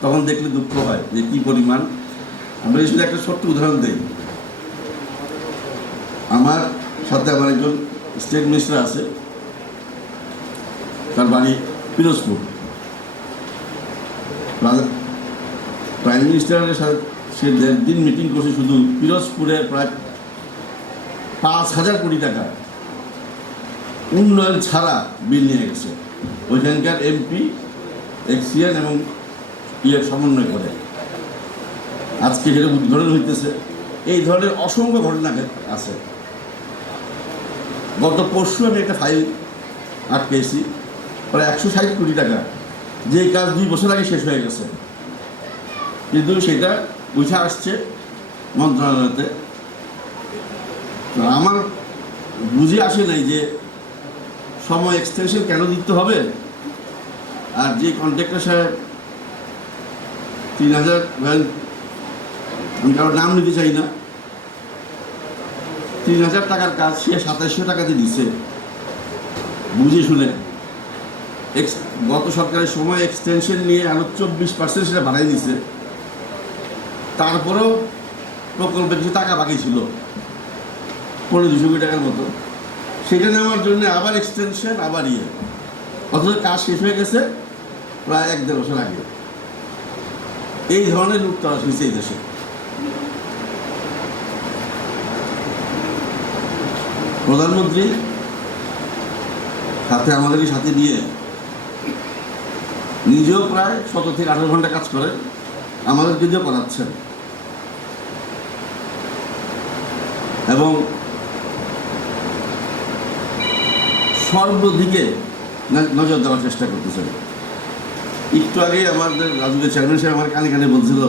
তখন দেখলে দুঃখ হয় যে কী পরিমাণ। আমরা আসলে একটা ছোট্ট উদাহরণ দিই। আমার সাথে আমার একজন স্টেট মিনিস্টার আছে, তার বাড়ি পিরোজপুর। প্রাইম মিনিস্টারের সাথে সে 1.5 দিন মিটিং করছে, শুধু পিরোজপুরে প্রায় 5,000 কোটি টাকা উন্নয়ন ছাড়া বিল নিয়ে গেছে। ওইখানকার এমপি, এক্সিএন এবং সমন্বয় করে আজকে যেটা উদ্ঘাটন হইতেছে। এই ধরনের অসংখ্য ঘটনা আছে। গত পরশু আমি একটা ফাইল আটকেছি, প্রায় 160 কোটি টাকা, যে কাজ 2 বছর আগে শেষ হয়ে গেছে, কিন্তু সেটা উঠে আসছে মন্ত্রণালয়তে। তো আমার বুঝে আসে নাই যে সময় এক্সটেনশন কেন দিতে হবে। আর যে কন্ট্রাক্টর সাহেব 3,000, আমি কারোর নাম নিতে চাই না, 3,000 টাকার কাজ সে 2700 টাকাতে দিচ্ছে, বুঝে শুনে। গত সরকারের সময় এক্সটেনশন নিয়ে আরো 24% সেটা বাড়াই দিচ্ছে। তারপরেও প্রকল্পে কিছু টাকা বাকি ছিল, 200 কোটি টাকার মতো, সেটা নেওয়ার জন্য আবার এক্সটেনশন, আবার অথচ কাজ শেষ হয়ে গেছে প্রায় 1-1.5 বছর আগে। এই ধরনের লুটতরাজ হয়েছে এই দেশে। প্রধানমন্ত্রী সাথে আমাদেরকে সাথে নিয়ে নিজেও প্রায় 17 থেকে 18 ঘন্টা কাজ করেন, আমাদেরকে দিয়েও করাচ্ছেন, এবং সর্বদিকে নজর দেওয়ার চেষ্টা করতেছেন। একটু আগেই আমাদের রাজুকের চেয়ারম্যান সাহেব আমার কানে কানে বলছিল,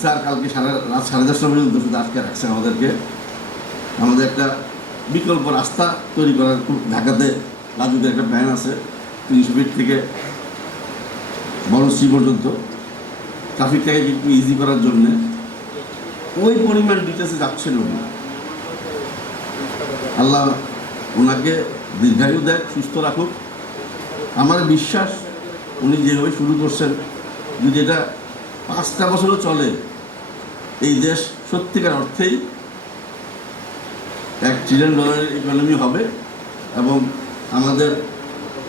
স্যার কালকে রাত 10:30 পর্যন্ত শুধু আটকে রাখছে আমাদেরকে। আমাদের একটা বিকল্প রাস্তা তৈরি করার, ঢাকাতে রাজুকের একটা প্ল্যান আছে 300 ফিট থেকে বনশ্রী পর্যন্ত, ট্রাফিকটাকে একটু ইজি করার জন্য। ওই পরিমাণ ডিটেলসে যাচ্ছেন উনি। আল্লাহ ওনাকে দীর্ঘায়ু দেয়, সুস্থ রাখুক। আমার বিশ্বাস উনি যেভাবে শুরু করছেন, যদি এটা 5টা বছরও চলে, এই দেশ সত্যিকার অর্থেই $1 ট্রিলিয়ন ইকোনমি হবে, এবং আমাদের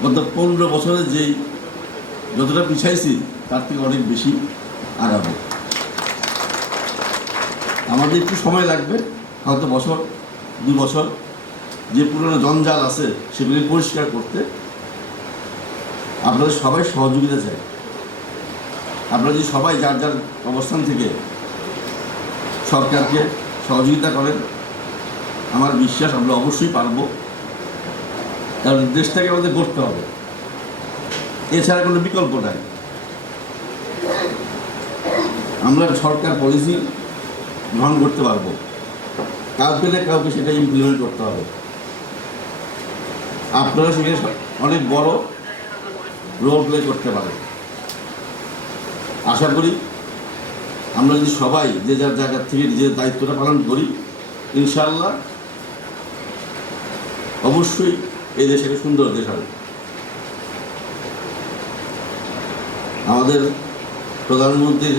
গত 15 বছরে যেই যতটা পিছাইছি তার থেকে অনেক বেশি আগাবে। আমাদের একটু সময় লাগবে, হয়তো 1-2 বছর, যে পুরনো জঞ্জাল আছে সেগুলি পরিষ্কার করতে। আপনাদের সবাই সহযোগিতা চাই। আপনারা যদি সবাই যার যার অবস্থান থেকে সরকারকে সহযোগিতা করেন, আমার বিশ্বাস আমরা অবশ্যই পারব। কারণ দেশটাকে আমাদের গড়তে হবে, এছাড়া কোনো বিকল্প নাই। আমরা সরকার পলিসি গ্রহণ করতে পারবো, কাউকে না কাউকে সেটা ইমপ্লিমেন্ট করতে হবে। আপনারা সেখানে অনেক বড় রোল প্লে করতে পারেন। আশা করি আমরা যদি সবাই যে যার জায়গা থেকে যে দায়িত্বটা পালন করি, ইনশাআল্লাহ অবশ্যই এই দেশ একটা সুন্দর দেশ হবে। আমাদের প্রধানমন্ত্রীর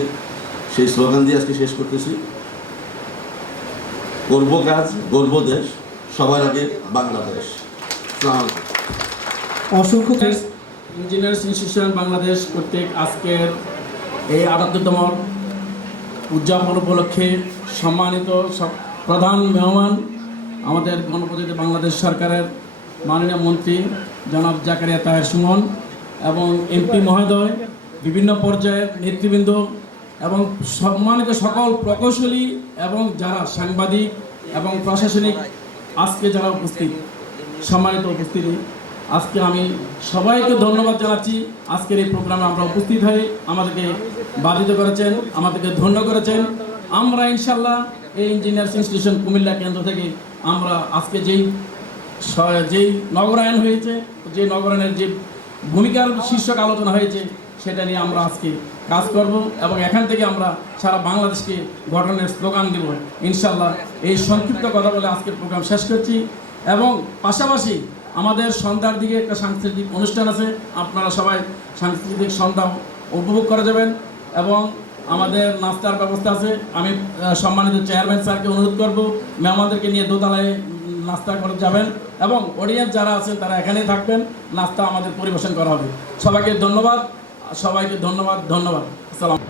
সেই স্লোগান দিয়ে আজকে শেষ করতেছি, করব কাজ, গর্ব দেশ, সবার আগে বাংলাদেশ। অসংখ্য ইঞ্জিনিয়ার্স ইনস্টিটিউশন বাংলাদেশ কর্তৃক আজকের এই ৭৮তম উদযাপন উপলক্ষে সম্মানিত প্রধান মেহমান আমাদের গণপ্রজাতন্ত্রী বাংলাদেশ সরকারের মাননীয় মন্ত্রী জনাব জাকারিয়া তাহের সুমন এবং এমপি মহোদয়, বিভিন্ন পর্যায়ের নেতৃবৃন্দ এবং সম্মানিত সকল প্রকৌশলী এবং যারা সাংবাদিক এবং প্রশাসনিক আজকে যারা উপস্থিত, সম্মানিত উপস্থিতি, আজকে আমি সবাইকে ধন্যবাদ জানাচ্ছি। আজকের এই প্রোগ্রামে আমরা উপস্থিত হয়ে আমাদেরকে বাধিত করেছেন, আমাদেরকে ধন্য করেছেন। আমরা ইনশাল্লাহ এই ইঞ্জিনিয়ার্স ইনস্টিটিউশন কুমিল্লা কেন্দ্র থেকে আমরা আজকে যেই নগরায়ণ হয়েছে, যে নগরায়ণের যে ভূমিকার শীর্ষক আলোচনা হয়েছে, সেটা নিয়ে আমরা আজকে কাজ করব এবং এখান থেকে আমরা সারা বাংলাদেশকে গঠনের স্লোগান দেব ইনশাল্লাহ। এই সংক্ষিপ্ত কথা বলে আজকের প্রোগ্রাম শেষ করছি এবং পাশাপাশি আমাদের সন্ধ্যার দিকে একটা সাংস্কৃতিক অনুষ্ঠান আছে, আপনারা সবাই সাংস্কৃতিক সন্ধ্যা উপভোগ করে যাবেন এবং আমাদের নাস্তার ব্যবস্থা আছে। আমি সম্মানিত চেয়ারম্যান স্যারকে অনুরোধ করব মেহমানদেরকে নিয়ে দোতলায় নাস্তা করে যাবেন এবং অডিয়েন্স যারা আছেন তারা এখানেই থাকবেন, নাস্তা আমাদের পরিবেশন করা হবে। সবাইকে ধন্যবাদ, সবাইকে ধন্যবাদ, ধন্যবাদ। আসসালাম।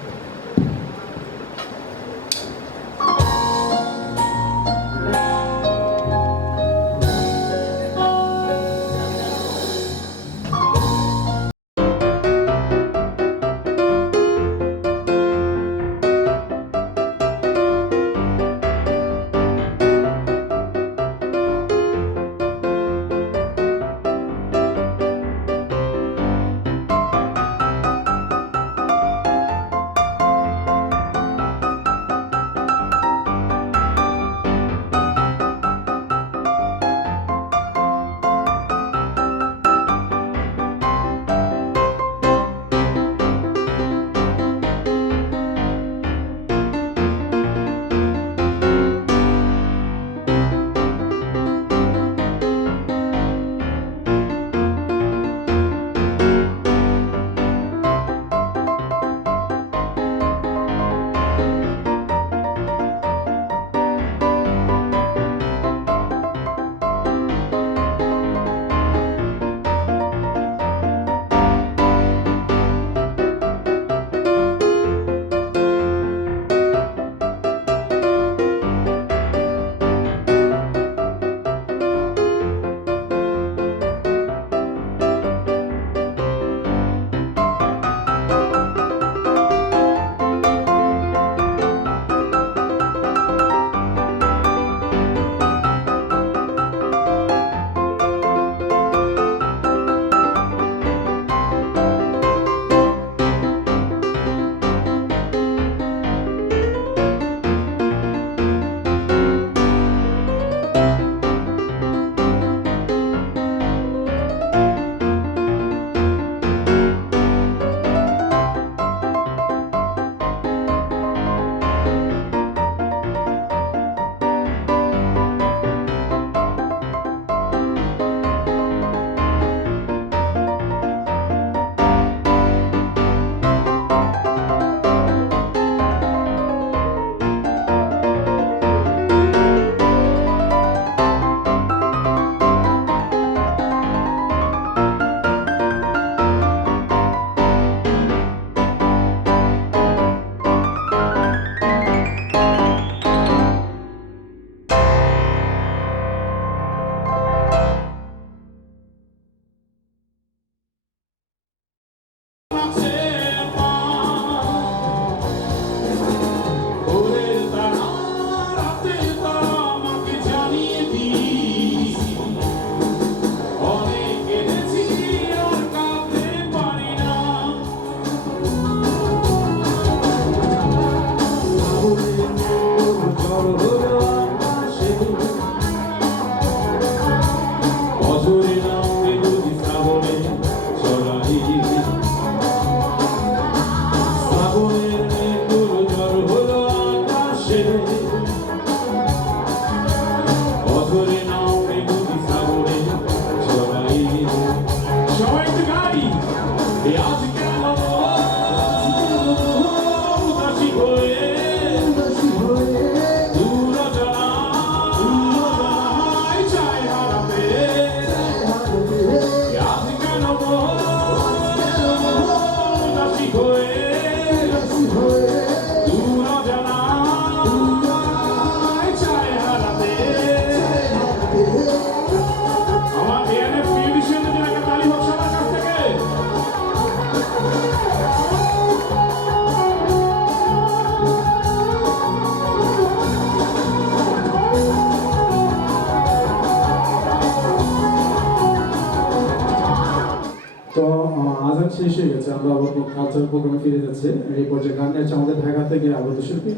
শেষ হয়ে গেছে, আমরা আবার কালচারাল প্রোগ্রামে ফিরে যাচ্ছে। এই পর্যায়ে গান নিয়েছে আমাদের ঢাকা থেকে আগত শিল্পী।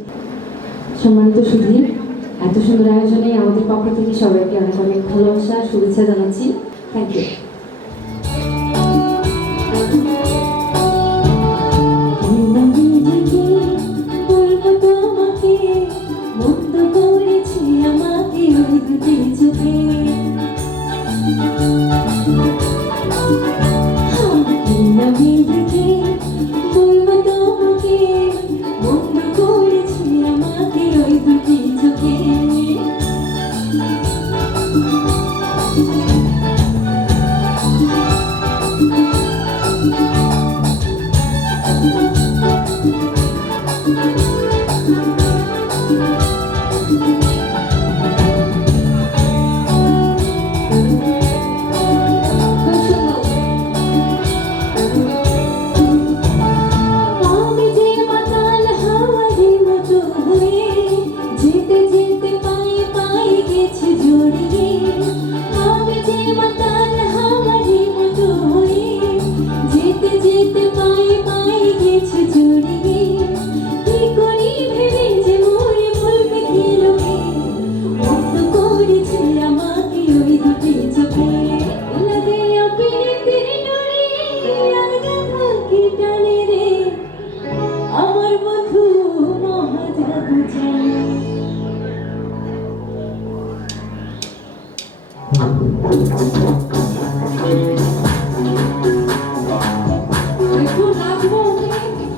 সম্মানিত সুধী, এত সুন্দর আয়োজনে আমাদের পক্ষ থেকে সবাইকে অনেক অনেক ভালোবাসা শুভেচ্ছা জানাচ্ছি। Thank you. নাচবো ওকে